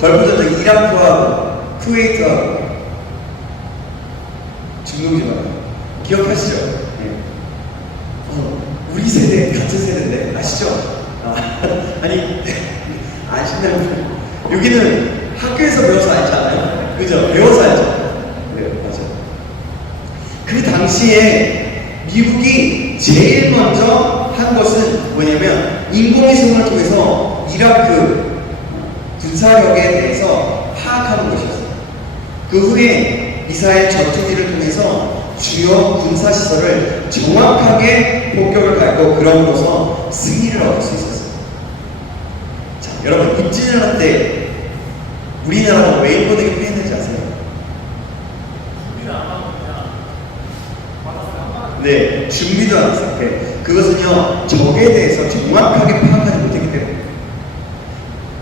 걸프전쟁 이라크하고 쿠웨이트하고 중동지방 기억하시죠? 네. 우리 세대 같은 세대인데 아시죠? 아니 아시나요? 여기는 학교에서 배워서 알잖아요. 그죠? 배워서 알죠? 네, 맞아요. 그 당시에 미국이 제일 먼저 한 것은 뭐냐면 인공위성을 통해서 이라크 군사력에 대해서 파악하는 것이었어요. 그 후에 미사일 전투기를 통해서 주요 군사시설을 정확하게 폭격을 가했고 그럼으로써 승리를 얻을 수 있었어요. 자, 여러분 임진왜란 할 때 우리나라가 왜 일본에게 패했는지 아세요? 네, 준비도 안 했을 때 그것은요 적에 대해서 정확하게 파악하지 못했기 때문에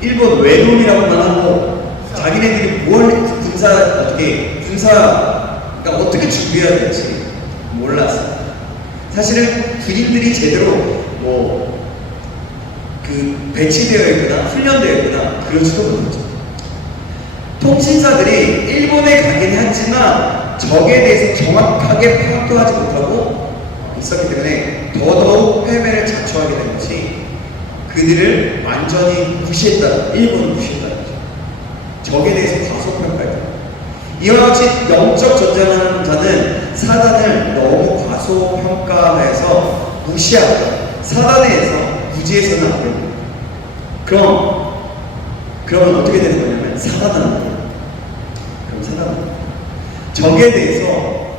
일본 외놈이라고만 하고 자기네들이 뭘 군사가 어떻게 준비해야 될지 몰랐어요. 사실은 군인들이 제대로 배치되어 있거나 훈련되어 있거나 그러지도 못했죠. 통신사들이 일본에 가긴 했지만 적에 대해서 정확하게 파악도 하지 못하고 있었기 때문에 더더욱 패배를 자초하게 된 것이 그들을 완전히 무시했다. 일본을 무시했다는 거죠. 적에 대해서 과소평가했다. 이와 같이 영적 전쟁하는 자는 사단을 너무 과소평가해서 무시하고 사단에서 무지해서는 안 됩니다. 그러면 어떻게 되는 거냐면 사단은 적에 대해서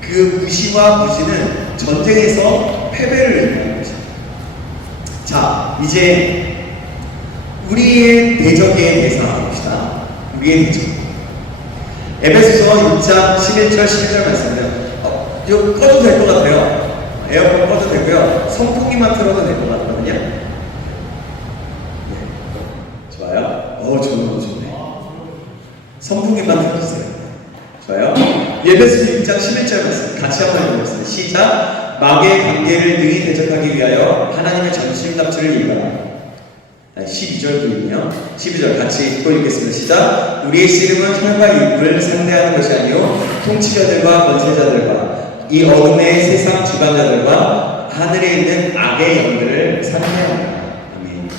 그 무시와 무지는 전쟁에서 패배를 의미하는 것입니다. 자, 이제 우리의 대적의 대상 봅시다. 우리의 대적. 에베소서 6장 11절 12절 말씀은 이거 꺼도 될 것 같아요. 에어컨 꺼도 되고요. 선풍기만 틀어도 될 것 같거든요. 네. 좋아요. 너무 좋네. 선풍기만 틀어주세요. 좋아요. 에베소서 6장 11절 말씀 같이 한번 읽어보겠습니다. 시작. 마귀의 관계를 능히 대적하기 위하여 하나님의 전신갑주를 입어라. 12절도 있네요. 12절 같이 또 읽겠습니다. 시작. 우리의 씨름은 혈과 육을 상대하는 것이 아니요 통치자들과 권세자들과 이 어둠의 세상 주관자들과 하늘에 있는 악의 영들을 상대합니다. 아멘.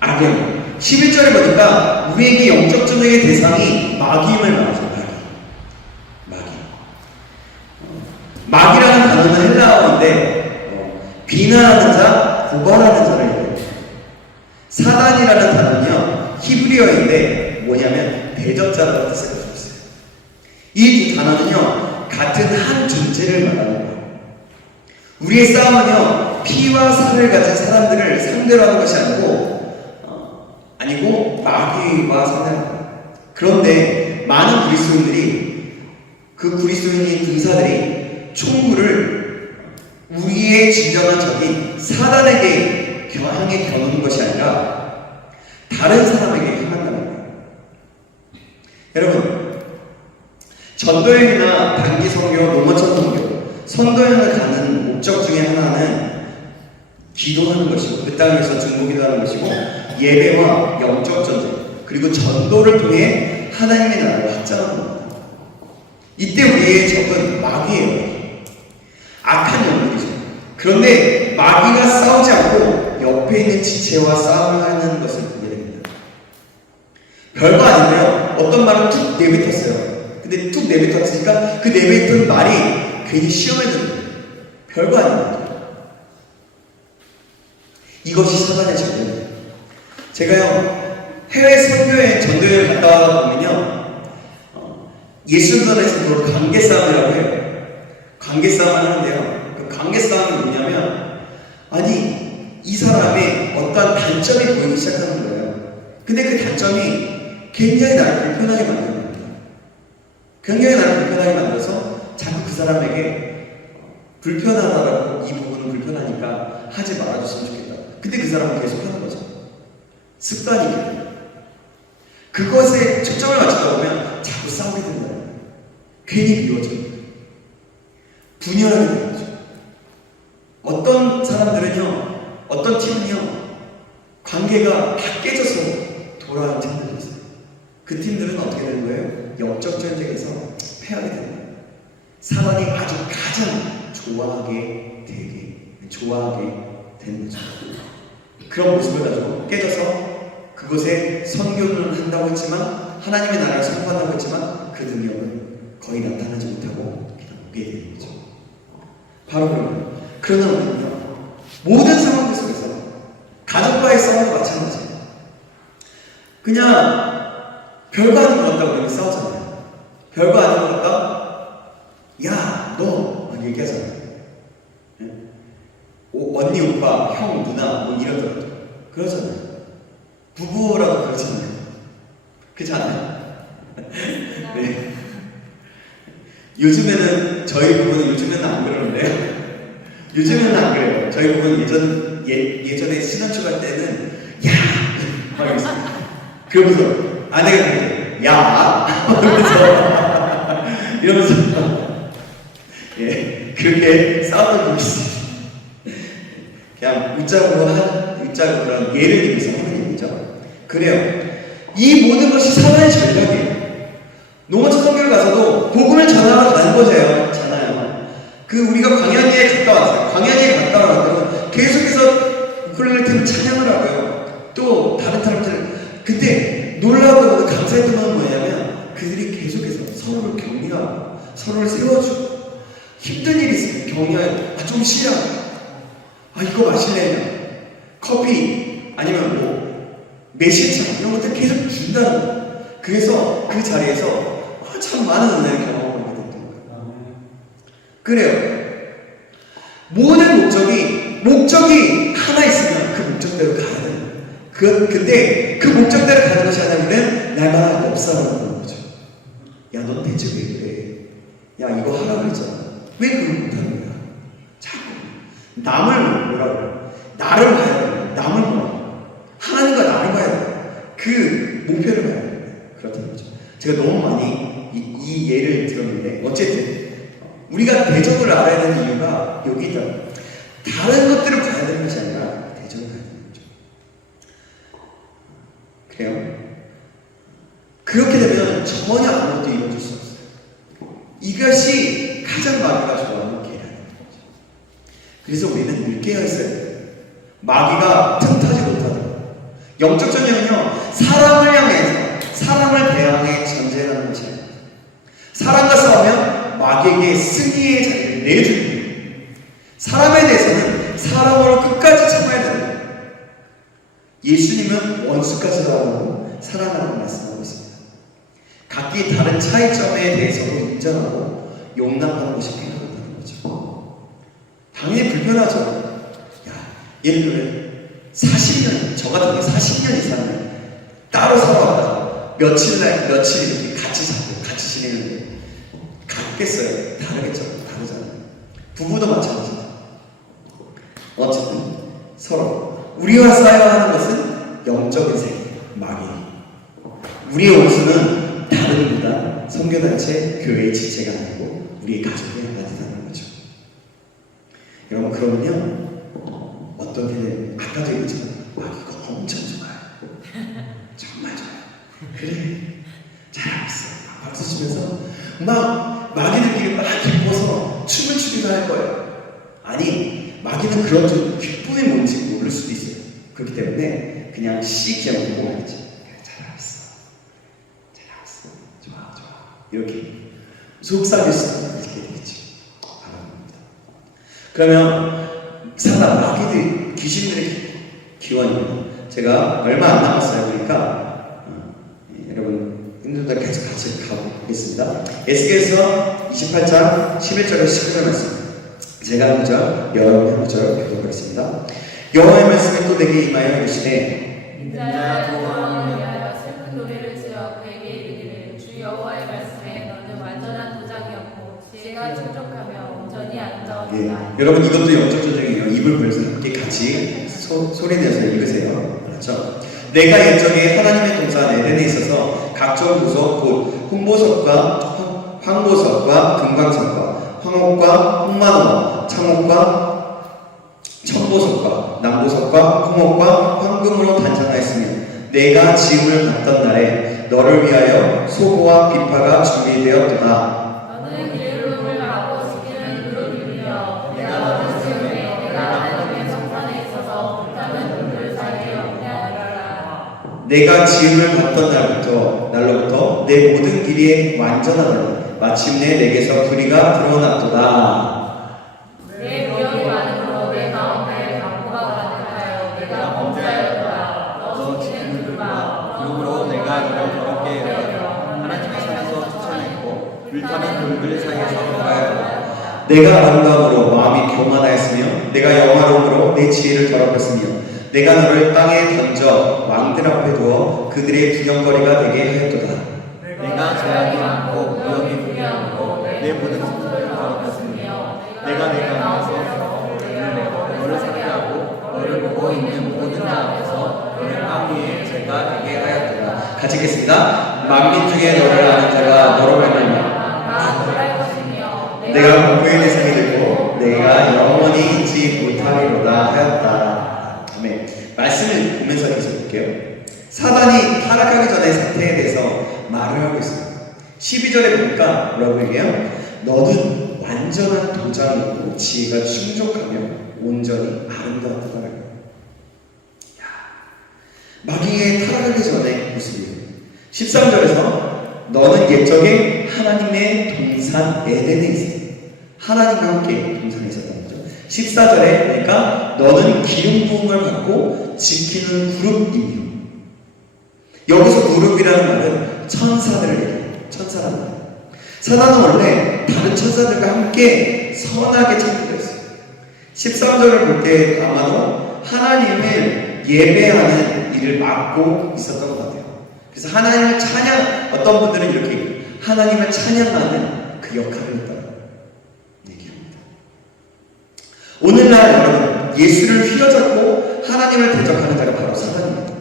악의 영. 11절에 보니까 우리에게 영적 전쟁의 대상이 마귀임을 말하죠. 마귀라는 단어는 헬라어인데 비난하는 자, 고발하는 자를 얘기해요. 사단이라는 단어는요 히브리어인데 뭐냐면 대적자라는 뜻을 가지고 있어요. 이 두 단어는요 같은 한 존재를 말하는 거예요. 우리의 싸움은요 피와 살을 가진 사람들을 상대로 하는 것이 아니고 마귀와 상대하는 거예요. 그런데 많은 그리스도인들이 그 그리스도인인 군사들이 총구를 우리의 진정한 적인 사단에게 향해 겨누는 것이 아니라 다른 사람에게 향한다는 거예요. 여러분, 전도여행이나 단기 선교, 노마천 선교, 선도여행을 가는 목적 중에 하나는 기도하는 것이고 그 땅에서 중보기도하는 것이고 예배와 영적 전쟁 그리고 전도를 통해 하나님의 나라를 확장하는 겁니다. 이때 우리의 적은 마귀예요. 악한 영들이죠. 그런데 마귀가 싸우지 않고 옆에 있는 지체와 싸움을 하는 것을 보게 됩니다. 별거 아닌데요. 어떤 말은 툭 내뱉었어요. 근데 툭 내뱉었으니까 그 내뱉은 말이 괜히 시험에 드는 거예요. 별거 아닙니다. 이것이 사단의 전쟁이에요. 제가요 해외 선교여행 전도여행 갔다 와다 보면요 예술전에서 그걸 관계싸움이라고 해요. 관계싸움을 하는데요. 그 관계싸움은 뭐냐면 아니 이 사람의 어떠한 단점이 보이기 시작하는 거예요. 근데 그 단점이 굉장히 나를 불편하게 만드는 겁니다. 굉장히 나를 불편하게 만들어서 자꾸 그 사람에게 불편하다라고 이 부분은 불편하니까 하지 말아줬으면 좋겠다. 근데 그 사람은 계속 하는 거죠. 습관이기 때문에. 그것에 초점을 맞추다 보면 자꾸 싸우게 된다. 괜히 미워져요. 분열하게 되는 거죠. 어떤 사람들은요, 어떤 팀은요, 관계가 다 깨져서 돌아가는 팀들이 있어요. 그 팀들은 어떻게 되는 거예요? 영적 전쟁에서 패하게 되는 거예요. 사단이 아주 가장 좋아하게 되는 거죠. 그런 모습을 가지고 깨져서 그곳에 선교를 한다고 했지만 하나님의 나라를 선포한다고 했지만 그 능력은 거의 나타나지 못하고 그냥 오게 되는 거죠. 바로 그런 그러나 우리는요 모든 상황 속에서 가족과의 싸움도 마찬가지예요. 그냥 별거 아닌 것 같다고 우리는 싸우잖아요. 별거 아닌 것 같다? 야, 너! 막 얘기하잖아요. 네? 언니, 오빠, 형, 누나 뭐 이러더라도 그러잖아요. 부부라도 그렇잖아요. 그렇지 않아요? 네. 요즘에는 저희 부부는 요즘에는 안 그러는데요. 요즘에는 안 그래요. 저희 부부는 예전에 신혼초 갈 때는 야! 막 이랬어요. 그러면서 아내가 그랬대요. 야! 이러면서 예, 그렇게 싸웠던 적이 있어요. 그냥 웃자고 그런 예를 들면서 하는 얘기죠. 그래요. 이 모든 것이 사단의 전략이에요. 농어촌 성교를 가서도 복음을 전하러 가는 거잖아요. 우리가 광야리에 갔다 왔어요. 광야리에 갔다 왔더니 계속해서 우쿨렐레 팀 찬양을 하고요. 또 다른 사람들 그때 놀라웠던 것도 감사했던 건 뭐냐면 그들이 계속해서 서로를 격려하고 서로를 세워주고 힘든 일이 있으면 격려하고 좀 쉬라. 이거 마실래요? 커피 아니면 뭐 매실차 이런 것들 계속 준다는 거예요. 그래서 그 자리에서 참 많은 은혜를 경험하게 됐던 거예요. 그래요. 모든 목적이 하나 있으면 그 목적대로 가야 돼요. 근데 그 목적대로 가는 것이 아니면 날마다 엽사라는 거죠. 야, 넌 대체 왜 그래? 야, 이거 하라고 했잖아. 왜 그걸 못하는 거야? 자꾸 남을 뭐라고? 나를 봐야 돼. 남을 봐. 하나님과 나를 봐야 돼. 그 목표를 봐야 돼. 그렇다는 거죠. 제가 너무 많이 이 예를 들었는데 어쨌든 우리가 대적을 알아야 되는 이유가 여기 있다. 다른 것들을 봐야 되는 것이 아니라 대적을 봐야 되는 거죠. 그래요? 그렇게 되면 전혀 아무것도 이루어질 수 없어요. 이것이 가장 마귀가 좋아하는 계략인 거죠. 그래서 우리는 늘 깨어 있어야 돼요. 마귀가 틈타지 못하도록. 영적 전쟁은요, 사람을 향해서 사람을 대항해 전쟁하는 것이 아닙니다. 사람과 싸우면 마귀에게 승리의 자리를 내주는 거예요. 사람에 대해서는 사람으로 끝까지 참아야 됩니다. 예수님은 원수까지 사랑하고 사랑하라고 말씀하고 있습니다. 각기 다른 차이점에 대해서도 인정하고 용납하는 것이 필요하다는 거죠. 당연히 불편하죠. 예를 들면 40년, 저 같은 경우 40년 이상을 따로 살아왔다가 며칠 이렇게 같이 자고 같이 지내는데 같겠어요? 다르겠죠? 다르잖아요. 부부도 마찬가지죠. 어쨌든 서로 우리와 쌓여야 하는 것은 영적인 세계, 마귀. 우리의 원수는 다른 무단, 선교단체, 교회의 지체가 아니고 우리의 가족의 아들이라는 거죠. 여러분 그러면요 어떤 게 아까도 얘기했지만 마귀가 엄청 좋아요. 정말 좋아요. 그래 잘했어. 박수 치면서 막 마귀들끼리 막 기뻐서 춤을 추기도 할 거예요. 아니 마귀는 그런 좀 기쁨이 뭔지 모를 수도 있어요. 그렇기 때문에 그냥 씩 그냥 보고 말이지. 잘했어. 좋아. 이렇게 속삭일수 있게 되겠죠. 그러면 사단 마귀들 귀신들의 기원이 제가 얼마 안 남았어요. 그러니까 여러분 힘들다 계속 같이 가보겠습니다. 에스겔서 28장 11절에서 19절 말씀 제가 한 구절 여러분이 한 구절 교독하겠습니다. 여호와의 말씀이 또 내게 임하여 이르시되 인자야 여호와를 위하여 슬픈 노래를 지어 그에게 이르기를 주 여호와의 말씀에 너는 완전한 도장이었고 지혜가 충족하며 온전히 아름다웠다. 여러분 이것도 영적 전쟁이에요. 입을 벌려서 함께 같이 소리내서 읽으세요. 그렇죠? 내가 옛적에 하나님의 동산 에덴에 있어서 각종 보석 곧 홍보석과 황보석과 금강석과 황옥과 홍만호와 창옥과 청보석과 남보석과 홍옥과 황금으로 단장하였으며 내가 지음을 받던 날에 너를 위하여 소고와 비파가 준비되었도다. 너는 기름을 하고 시기는 그로 빌며 내가 너를 세우매 내가 하나님의 성산에 있어서 불타는 불들 사이에 영향하리라. 내가 지음을 받던 날로부터 내 모든 길이 완전하더니 마침내 내게서 불의가 드러났도다. 내 미역이 많으므로 내 가운데 강포가 가득하여 내가 범죄하였도다. 너 지키는 그들과 그러므로 내가 너를 더럽게 여겨 하나님의 산에서 쫓아냈고 불타는 돌들 사이에서 걸어가야 내가 아름다움으로 마음이 교만하였으며 내가 영화로움으로 내 지혜를 더럽혔으며 내가 너를 땅에 던져 왕들 앞에 두어 그들의 구경거리가 되게 하였도다. 내가 죄악이 많고 무역이 불의하므로 내 내 모든 성소를 바라봤으며 내가 내 가운데서 너를 내고 너를 살게 하고 너를 보고 있는 모든 자 앞에서 너를 땅 위에 제가 되게 하였더라. 같이 읽겠습니다. 만민 중에 너를 아는 자가 너로 말미암아 내가 공포의 대상이 되고 내가 영원히 잊지 못하리로다 하였다. 아멘. 말씀을 보면서 계속 볼게요. 사단이 타락하기 전의 상태에 대해서 말을 하고 있습니다. 12절에 보니까 뭐라고 얘기해요? 너는 완전한 도장이고 지혜가 충족하며 온전히 아름다웠다라고. 마귀의 타락하기 전의 모습이에요. 13절에서 너는 옛적에 하나님의 동산 에덴에 있었다. 하나님과 함께 동산에 있었다는 거죠. 14절에 보니까 너는 기름 부음을 받고 지키는 그룹이며, 여기서 그룹이라는 말은 천사들을 얘기해요. 천사라는 말. 사단은 원래 다른 천사들과 함께 선하게 창조되어 있어요. 13절을 볼 때 아마도 하나님을 예배하는 일을 맡고 있었던 것 같아요. 그래서 하나님을 어떤 분들은 이렇게 얘기해요. 하나님을 찬양하는 그 역할을 했다고 얘기합니다. 오늘날 여러분, 예수를 휘어잡고 하나님을 대적하는 자가 바로 사단입니다.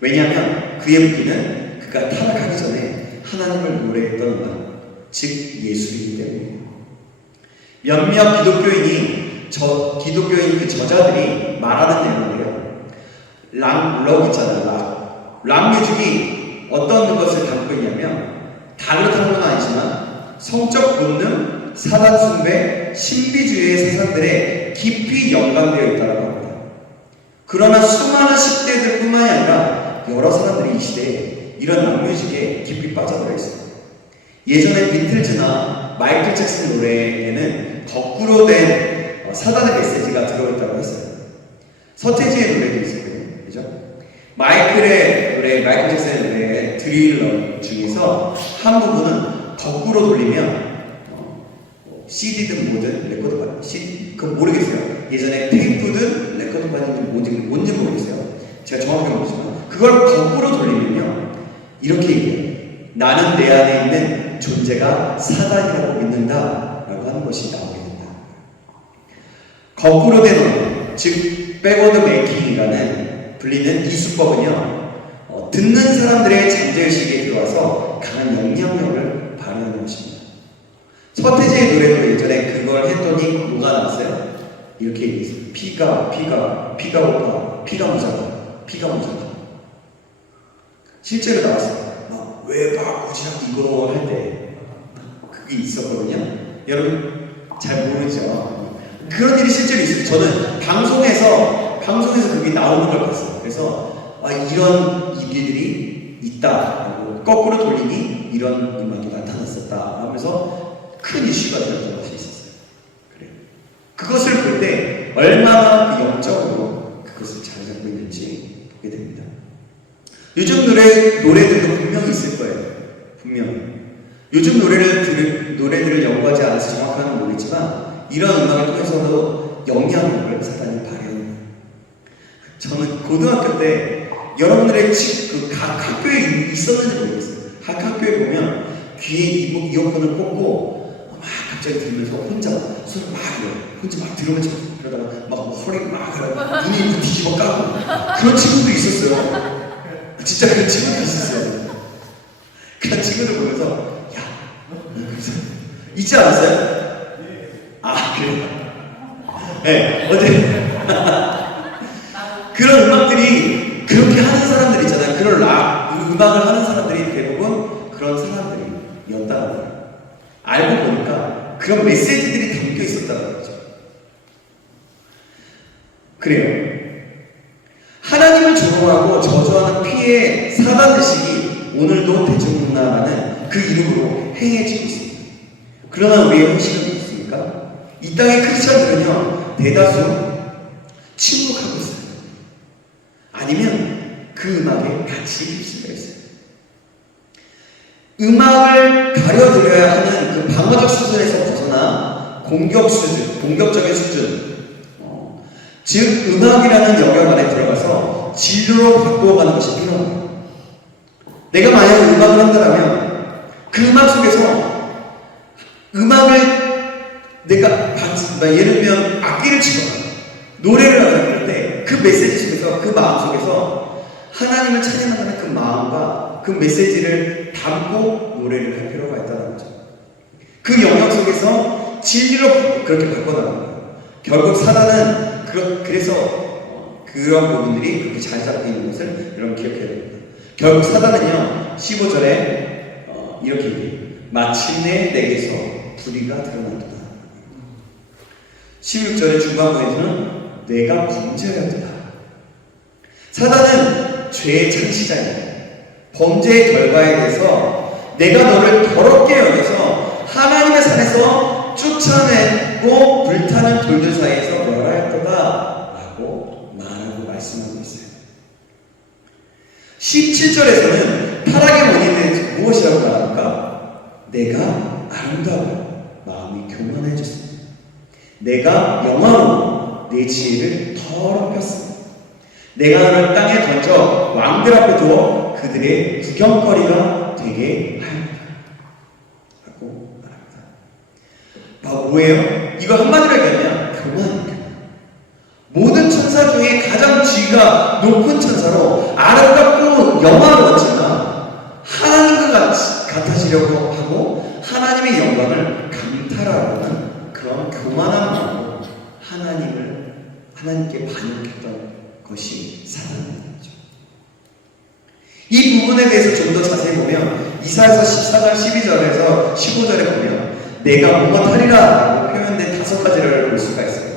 왜냐하면 그의 무기는 그가 타락하기 전에 하나님을 노래했던 음악, 즉 예수이기 때문입니다. 몇몇 기독교인 그 저자들이 말하는 내용인데요. 락 있잖아요. 락 뮤직이 어떤 것을 담고 있냐면, 다른 건 아니지만 성적 본능, 사단 숭배, 신비주의의 사상들에 깊이 연관되어 있다고 합니다. 그러나 수많은 10대들 뿐만이 아니라 여러 사람들이 이 시대에 이런 락 뮤직에 깊이 빠져들어 있어요. 예전에 비틀즈나 마이클 잭슨 노래에는 거꾸로 된 사단의 메시지가 들어있다고 했어요. 서태지의 노래도 있었거든요. 그죠? 마이클 잭슨의 노래 드릴러 중에서 한 부분은 거꾸로 돌리면 CD든 뭐든 레코드판, 그건 모르겠어요. 예전에 테이프든 레코드판이든 뭔지 모르겠어요. 제가 정확히 모르지만 그걸 거꾸로 돌리면요 이렇게 얘기해요. 나는 내 안에 있는 존재가 사단이라고 믿는다 라고 하는 것이 나오게 된다. 거꾸로 된 언어, 즉 백워드 메이킹이라는 불리는 이 수법은요 듣는 사람들의 잠재의식에 들어와서 강한 영향력을 발휘하는 것입니다. 서태지의 노래도 예전에 그걸 했더니 뭐가 나왔어요? 이렇게 얘기했어요. 피가 오파, 피가 모자라. 실제로 나왔어요. 왜 바꾸지 이거 할 때 그게 있었거든요. 여러분 잘 모르죠? 그런 일이 실제로 있어요. 저는 방송에서 그게 나오는 걸 봤어요. 그래서 이런 일들이 있다. 거꾸로 돌리니 이런 음악이 나타났었다 하면서 큰 이슈가 되었던 것이 있었어요. 그래요. 그것을 볼 때 얼마나 그 영적으로 그것을 잘 잡고 있는지 보게 됩니다. 요즘 노래들도 분명히 있을 거예요. 분명히. 요즘 노래들을 연구하지 않아서 정확하는 모르겠지만 이런 음악을 통해서도 영향력을 사단이 발휘합니다. 저는 고등학교 때 여러분들의 각 학교에 있었는지 모르겠어요. 각 학교에 보면 귀에 이어폰을 꽂고 막 갑자기 들으면서 혼자 손을 막 해요. 혼자 막 들으면서 그러다가 막 허리 막 하다가 눈이 뒤집어 까고 그런 친구도 있었어요. 진짜 그런 친구도 있었어요. 그런 친구들 보면서 있지 않았어요? 그래요? 네, 그런 음악들이 그렇게 하는 사람들 있잖아요. 그런 음악을 하는 사람들이 대부분 그런 사람들이었다는 거예요. 알고 보니까 그런 메시지들이 담겨 있었다는 거죠. 그래요. 하나님을 조롱하고 저주하는 피해 사단의식이 오늘도 대중문화라는 그 이름으로 행해지고 있습니다. 그러나 우리의 현실은 무엇입니까? 이 땅의 크리스천들은요 대다수 침묵하고 있어요. 아니면 그 음악에 같이 휩쓸려 있어요. 음악을 가려드려야 하는 그 방어적 수준에서 벗어나 공격적인 수준, 즉 음악이라는 영역 안에 들어가서 진로로 바꾸어가는 것이 필요합니다. 내가 만약 음악을 한다면 그 음악 속에서 음악을 내가 예를 들면 악기를 치거나 노래를 하는 때 그 메시지 속에서 그 마음 속에서 하나님을 찬양하는 그 마음과 그 메시지를 담고 노래를 할 필요가 있다는 거죠. 그 영역 속에서 진리로 그렇게 바꿔나가는 거예요. 결국 사단은 그래서 그런 부분들이 그렇게 잘 잡혀 있는 것을 여러분 기억해야 됩니다. 결국 사단은요 15절에 이렇게 얘기해요. 마침내 내게서 불의가 드러난다. 16절의 중반부에서는 내가 범죄하였다. 사단은 죄의 창시자입니다. 범죄의 결과에 대해서 내가 너를 더럽게 여겨서 하나님의 산에서 쫓아내고 불타는 돌들 사이에서 멸하였도다 라고 말하고 말씀하고 있어요. 17절에서는 타락의 원인은 무엇이라고 말합니까? 내가 아름다워 마음이 교만해졌습니다. 내가 영화로 내 지혜를 더럽혔습니다. 내가 너를 땅에 던져 왕들 앞에 두어 그들의 구경거리가 되게 하였다 라고 말합니다. 뭐예요? 이거 한마디로 얘기하면 교만입니다. 모든 천사 중에 가장 지위가 높은 천사로 아름답고 영화로웠지만 하나님과 같아지려고 하고 하나님의 영광을 강탈하려는 그런 교만한 마음으로 하나님께 반역했던 것이 사단인 거죠. 이 부분에 대해서 좀 더 자세히 보면 이사야서 14장 12절에서 15절에 보면 내가 무엇하리라 라고 표현된 5가지를 볼 수가 있어요.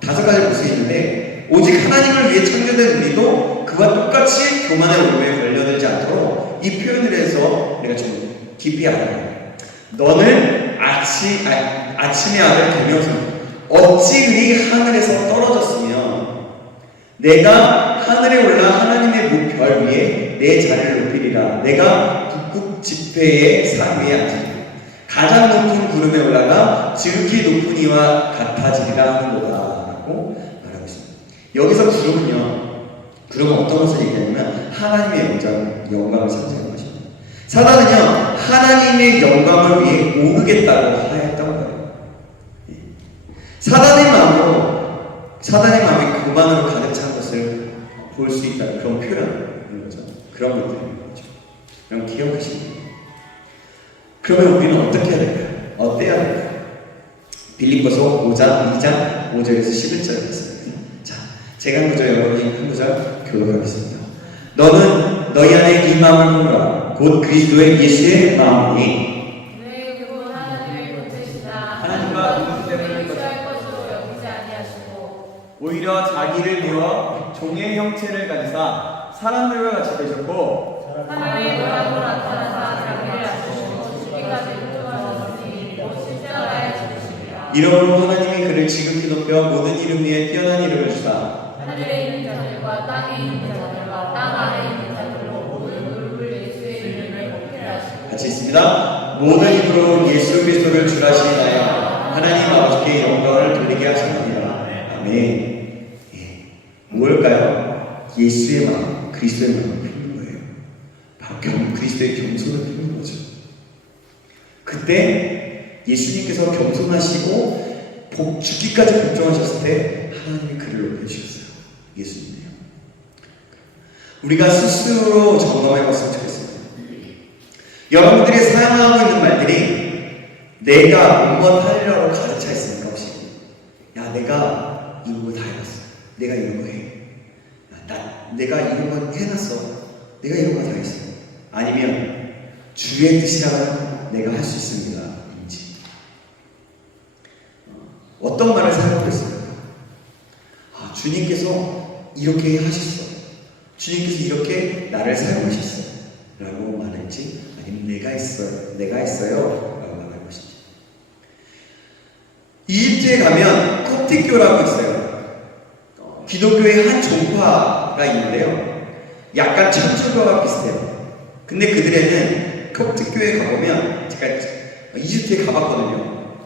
5가지를 볼 수 있는데 오직 하나님을 위해 창조된 우리도 그와 똑같이 교만의 오류에 걸려들지 않도록 이 표현을 해서 내가 좀 깊이 알아요. 너는 아침의 아들 되면서 어찌 의 하늘에서 떨어졌으며 내가 하늘에 올라 하나님의 별 위에 내 자리를 높이리라. 내가 북극 지폐의 산 위에 앉으리라. 가장 높은 구름에 올라가 지극히 높은 이와 같아지리라 하는도다 라고 말하고 있습니다. 여기서 구름은 어떤 것을 얘기하냐면 하나님의 영광을 상징하는 것입니다. 사단은요 하나님의 영광을 위해 오르겠다고 하였던 거예요. 사단의 마음이 교만으로 가득 찬 것을 볼 수 있다는 그런 표현인 거죠. 그런 것들인 거죠. 그럼 기억하시면 돼요. 그러면 우리는 어떻게 해야 될까요? 어때야 될까요? 빌립보서 5장 2장 5절에서 11절에 있습니다. 자, 제가 한 구절 여러분이 한 구절 교독하겠습니다. 너는 너희 안에 이 마음을 품으라. 곧 그리스도의 예수의 마음이니 하나님과 동등됨을 오히려 자기를 비워 종의 형체를 가지사 사람들과 같이 되셨고 하나님의 영광으로 나타나사 자기를 낮추시고 죽기까지 인정하셨으니 곧 십자가에 죽으시리라. 이러므로 하나님이 그를 지극히 높여 모든 이름 위에 뛰어난 이름을 주사 하늘에 있는 자들과 땅에 있는 자들과 땅 아래에 있는 자들로 모든 무릎을 예수의 이름을 걷게 하시고 같이 있습니다. 모든 입으로 예수 그리스도를 주라시나요 하나님 아버지께 영광을 돌리게 하시느니라. 아멘. 뭘까요? 예수의 마음, 그리스도의 마음을 품는 거예요. 바로 그리스도의 경솔을 품는 거죠. 그때 예수님께서 겸손하시고 죽기까지 복종하셨을 때 하나님이 그를 높여주셨어요. 예수님이요. 우리가 스스로 점검해 봤으면 좋겠습니다. 여러분들이 사용하고 있는 말들이 내가 무엇 하려고 가득 차 있습니까? 혹시? 야, 내가 이런 거 다 해봤어. 내가 이런 거 해. 내가 이런 거 해놨어. 내가 이런 거 다 했어. 아니면 주의 뜻이라면 내가 할 수 있습니다. 인지. 어떤 말을 사용하고 있습니까? 주님께서 이렇게 하셨어. 주님께서 이렇게 나를 사용하셨어. 라고 말할지, 아니면 내가 했어요. 라고 말할 것인지. 이집트에 가면 콥틱교라고 있어요. 기독교의 한 종파가 있는데요. 약간 천주교와 비슷해요. 근데 그들에는 콥틱교에 가보면, 제가 이집트에 가봤거든요.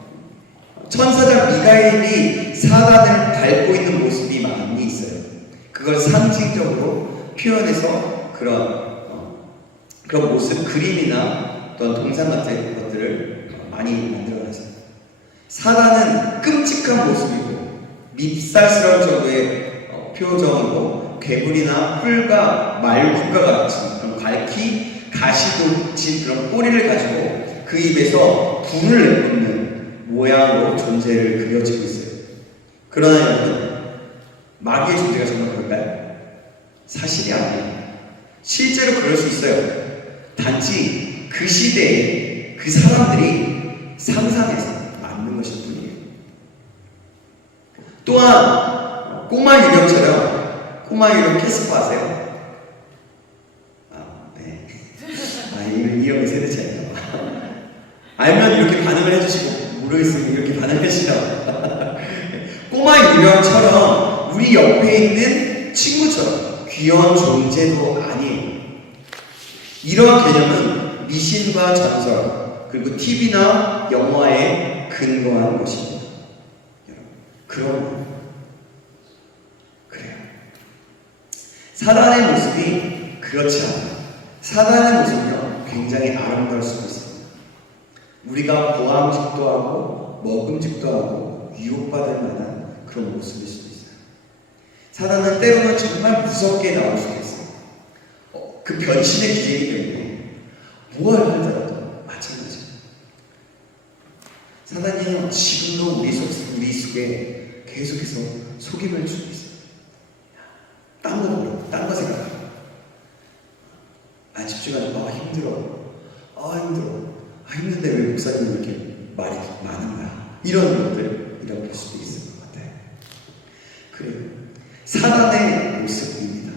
천사장 미가엘이 사단을 밟고 있는 모습이 많이 있어요. 그걸 상징적으로 표현해서 그런 모습, 그림이나 또는 동상 같은 것들을 많이 만들어놨어요. 사단은 끔찍한 모습이고 밉살스러운 정도의 표정으로 괴물이나 풀과 말국과 같은 그런 갈퀴 가시돋친 그런 꼬리를 가지고 그 입에서 분을 내뿜는 모양으로 존재를 그려지고 있어요. 그러나 여러분, 마귀의 존재가 정말 그럴까요? 사실이 아니에요. 실제로 그럴 수 있어요. 단지 그 시대에 그 사람들이 상상해서 만든 것일 뿐이에요. 또한 꼬마 유령처럼, 꼬마 유령 캐스퍼 아세요? 네. 이런 세대 차이인가 봐. 알면 이렇게 반응을 해주시고 모르겠으면 이렇게 반응을 해주시나. 꼬마 유령처럼 우리 옆에 있는 친구처럼 귀여운 존재도 아니에요. 이러한 개념은 미신과 전설 그리고 TV나 영화에 근거한 것입니다. 그럼 그래요. 사단의 모습이 그렇지 않아요. 사단의 모습은요 굉장히 아름다울 수도 있습니다. 우리가 보암직도 하고 먹음직도 하고 유혹받을 만한 그런 모습일 수도 있어요. 사단은 때로는 정말 무섭게 나올 수도 있어요. 그 변신의 기계이기 때문에 무엇을 하더라도 마찬가지예요. 사단이 지금도 우리 속에 계속해서 속임을 주고 있어요. 딴 거 보려, 딴 거 생각하고, 집중하지 마, 힘든데 왜 목사님은 이렇게 말이 많은 거야? 이런 것들이라고 볼 수도 있을 것 같아요. 그래요. 사단의 모습입니다.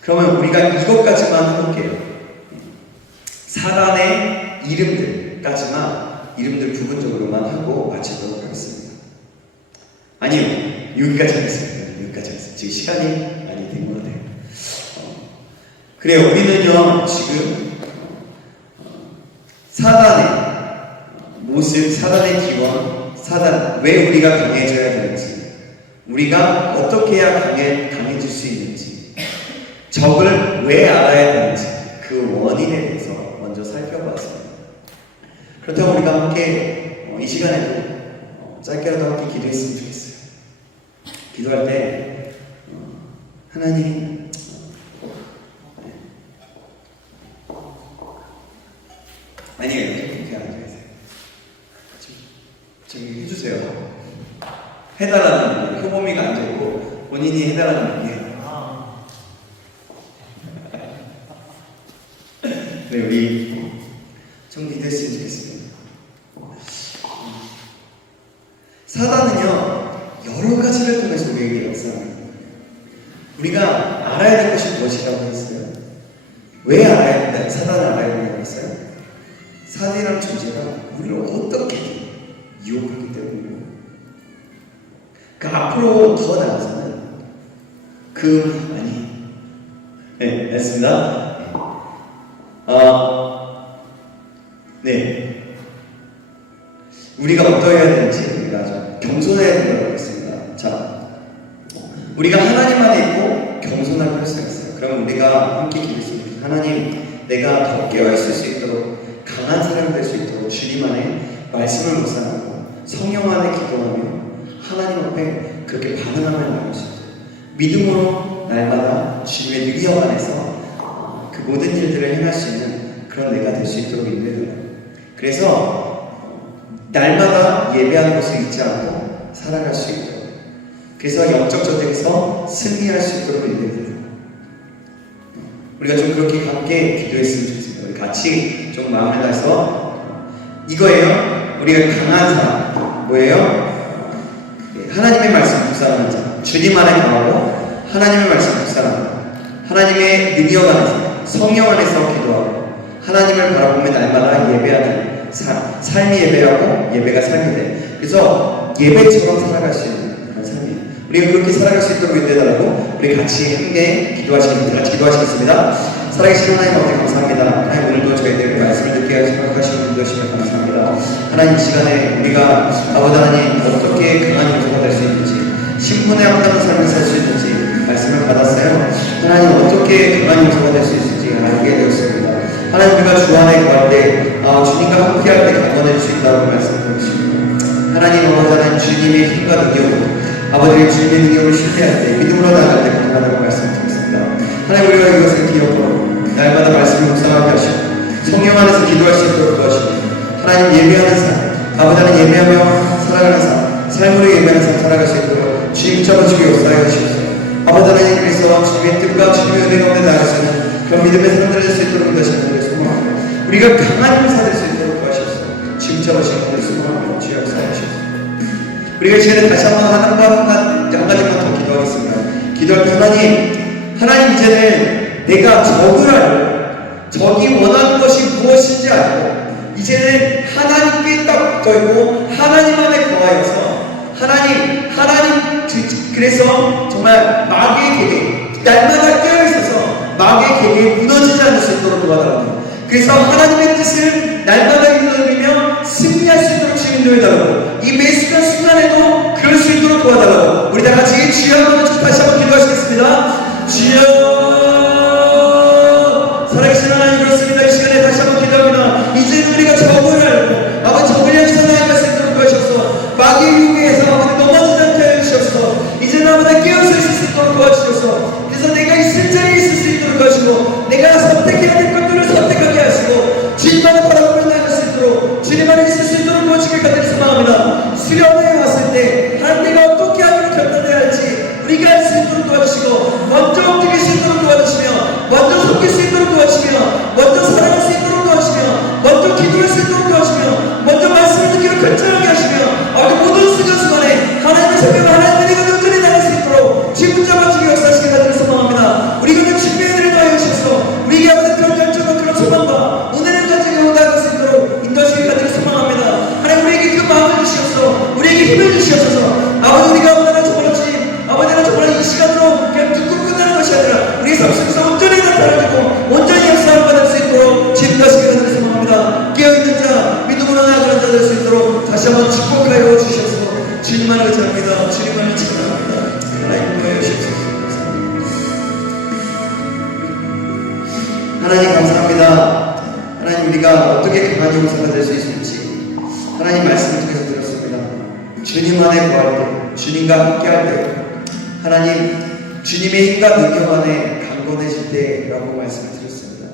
그러면 우리가 이것까지만 해볼게요. 사단의 이름들 부분적으로만 하고 마치도록 하겠습니다. 아니요, 여기까지 하겠습니다. 여기까지 하겠습니다. 지금 시간이 많이 된 것 같아요. 그래요, 우리는요, 지금 사단의 모습, 사단의 기원, 왜 우리가 강해져야 되는지, 우리가 어떻게 해야 강해질 수 있는지, 적을 왜 알아야 되는지 그 원인에 대해서 먼저 살펴봤습니다. 그렇다고 우리가 함께 이 시간에도 짧게라도 함께 기도했으면 좋겠어요. 기도할 때 하나님 아니에요. 이렇게 앉아계세요. 저기 해주세요. 해달라는 얘기예요. 효범이가 앉아있고 본인이 해달라는 얘기예요. 네, 우리 좀 기도했으면 좋겠습니다. 사단은요 여러 가지를 통해서 우리에게 역사합니다. 우리가 알아야 될 것이 무엇이라고 했어요? 왜 알아야 된다? 사단을 알아야 된다고 했어요? 사단이라는 존재가 우리를 어떻게 유혹하기 때문이에요. 그 앞으로 더 나아가서는 네, 됐습니다. 네. 우리가 어떠해야 되는지 우리가 좀 겸손해야 된다고 했습니다. 자, 우리가 하나님 안에 있고 겸손할 필요가 있어요. 그럼 우리가 함께 기도했습니다. 하나님, 내가 더 깨어있을 수 있도록 강한 사람이 될 수 있도록 주님 안에 말씀을 묵상하고 성령 안에 기도하며 하나님 앞에 그렇게 반응하며 나갈 수 있도록 믿음으로 날마다 주님의 능력 안에서 그 모든 일들을 행할 수 있는 그런 내가 될 수 있도록 인도해달라고. 그래서 날마다 예배하는 것을 잊지 않고 살아갈 수 있도록, 그래서 영적 전쟁에서 승리할 수 있도록 인도해달라고. 우리가 좀 그렇게 함께 기도했으면 좋겠습니다. 우리 같이 좀 마음을 다해서 이거예요. 우리가 강한 사람 뭐예요? 하나님의 말씀 묵상하는 자, 주님 안에 강하고 하나님의 말씀 묵상하고 하나님의 능력 안에서 성령 안에서 기도하고 하나님을 바라보며 날마다 예배하는 삶이 예배하고 예배가 삶이 돼. 그래서 예배처럼 살아갈 수 있는 그런 삶이에요. 우리가 그렇게 살아갈 수 있도록 인도해달라고 우리 같이 함께 기도하시겠습니다. 살아계신 하나님 아버지 감사합니다. 하나님, 오늘도 저희들 말씀을 듣게 생각하시고 인도하시면 감사합니다. 하나님, 이 시간에 우리가 아버지 하나님 어떻게 강한 요소가 될 수 있는지, 신분에 합당한 삶을 살 수 있는지 말씀을 받았어요. 하나님, 어떻게 강한 요소가 될 수 있을지 알게 되었습니다. 하나님, 우리가 주 안에 가운데 주님과 함께할 때 강건해질 수 있다고 하나님 주님의 힘과 능력으로 아버지의 주님의 능력을 신뢰할 때 믿음으로 나아갈 때 가능하다고 말씀드렸습니다. 하나님 우리가 이것을 기억하고 날마다 말씀을 묵상하게 하시고 성령 안에서 기도할 수 있도록 도와주시고 하나님 예배하는 삶 아버지 하나님 예배하며 살아가는 삶 삶으로 예배하는 삶 살아갈 수 있도록 주님 잡아주고 역사하게 하시옵소서. 아버지 하나님 그래서 주님의 뜻과 주님의 은혜 가운데 나아갈 수 있는 그런 믿음의 삶을 될 수 있도록 인도하시는 소망합니다. 우리가 강한 힘사 될 수 있도록 도와주셔서 주님 잡아주시는 우리 소망합니다. 주여 역사해 주시옵소서. 우리가 이 시간에 다시 한번 한 가지만 더 기도하겠습니다. 기도할 때 하나님 이제는 내가 적을 알고 적이 원하는 것이 무엇인지 알고 이제는 하나님께 딱 붙어있고 하나님 안에 거하여서 하나님 그래서 정말 마귀의 계획 날마다 깨어있어서 마귀의 계획이 무너지지 않을 수 있도록 도와달라고 그래서 하나님의 뜻을 날마다 이루며 승리할 수 있도록 주님 인도해달라고 이 매 순간에도 그럴 수 있도록 도와달라고 우리 다같이 주여 한번 다시 한번 기도하시겠습니다. 주여 살아계신 하나님 그렇습니다. 이 시간에 다시 한번 기도합니다. 이제는 우리가 적을 알고 아버지 적을 향해서 나아갈 수 있도록 도와주셔서 마귀의 유혹에서 아버지 넘어지지 않게 해주셔서 이제는 아버지 깨어서 있을 수 있도록 도와주셔서 그래서 내가 있을 자리에 있을 수 있도록 도와주시고 내가 선택해야 될 것들을 선택하게 하시고 주님만을 바라보며 나아갈 수 있도록 주님 안에 있을 수 있도록 도와주길 간절히 소망합니다. 수련회에 왔을 때 하나님 내가 어떻게 하기로 결단해야 할지 우리가 할 수 있도록 도와주시고 먼저 움직일 수 있도록 도와주시며 먼저 섬길 수 있도록 도와주시며 먼저 사랑할 수 있도록 도와주시며 먼저 기도할 수 있도록 도와주시며 먼저 말씀을 듣기로 결정하게 하시며 모든 순간순간에 하나님의 생명을 하나님의 은혜가 넘쳐내 나갈 수 있도록 지금 잡아주기 역사하시기 간절히 소망합니다. 우리가 그 준비의 은혜를 더하여 주셔서 우리에게 아버지 그런 열정과 그런 소망과 은혜를 가지고 나아갈 수 있도록 인도하시기 간절히 소망합니다. 하나님 우리에게 그 마음을 주시옵소서 우리에게 힘을 주시옵소서. 아버지 우리가 얼마나 정말지 아버지는 정말 이 시간으로 그냥 듣고 끝나는 것이 아니라 우리 삶 속에서 온전히 나타나지고 온전히 역사를 받을 수 있도록 지금까지 간절히 소망합니다. 깨어있는 자 믿음으로 나아가는 자 될 수 있도록 다시 한번 축복하여 주시옵소서. 주님만을 의지합니다. 주님만을 찬양합니다. 하나님 도와여 주시옵소서. 하나님 감사합니다. 하나님 우리가 어떻게 강한 용사가 될 수 있을지 하나님 말씀을 통해서 들었습니다. 주님 안에 거할 때 주님과 함께할 때 하나님 주님의 힘과 능력 안에 강건해질 때라고 말씀을 드렸습니다.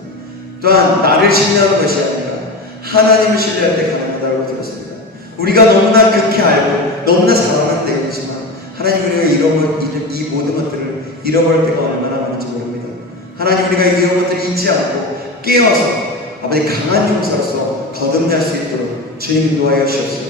또한 나를 신뢰하는 것이 아니라 하나님을 신뢰할 때 가능하다고 들었습니다. 우리가 너무나 그렇게 알고 너무나 잘 아는 내용이지만 하나님 우리가 이 모든 것들을 잃어버릴 때가 얼마나 많은지 모릅니다. 하나님 우리가 이런 것들을 잊지 않고 깨어서 아버지 강한 용사로서 거듭날 수 있도록 주님 인도하여 주시옵소서.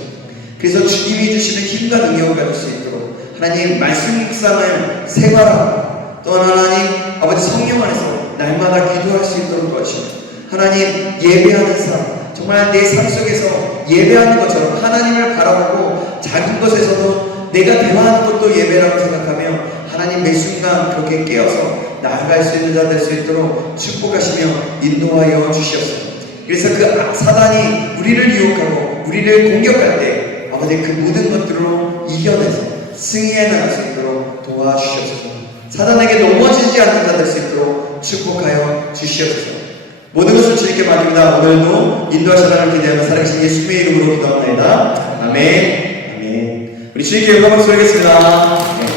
그래서 주님이 주시는 힘과 능력을 가질 수 있도록 하나님 말씀 묵상을 생활하고 또 하나님 아버지 성령 안에서 날마다 기도할 수 있도록 도와주시고 하나님 예배하는 삶 정말 내 삶 속에서 예배하는 것처럼 하나님을 바라보고 작은 것에서도 내가 대화하는 것도 예배라고 생각하며 하나님 매 순간 그렇게 깨어서 나아갈 수 있는 자 될 수 있도록 축복하시며 인도하여 주시옵소서. 그래서 그 사단이 우리를 유혹하고 우리를 공격할 때 아버지 그 모든 것들로 이겨내서 승리해 나갈 수 있도록 도와주시옵소서. 사단에게 넘어지지 않는 자 될 수 있도록 축복하여 주시옵소서. 모든 것을 주님께 맡깁니다. 오늘도 인도하시라는 기대하며 살아계신 예수님의 이름으로 기도합니다. 아멘. 아멘. 우리 주님께 영광을 돌리겠습니다.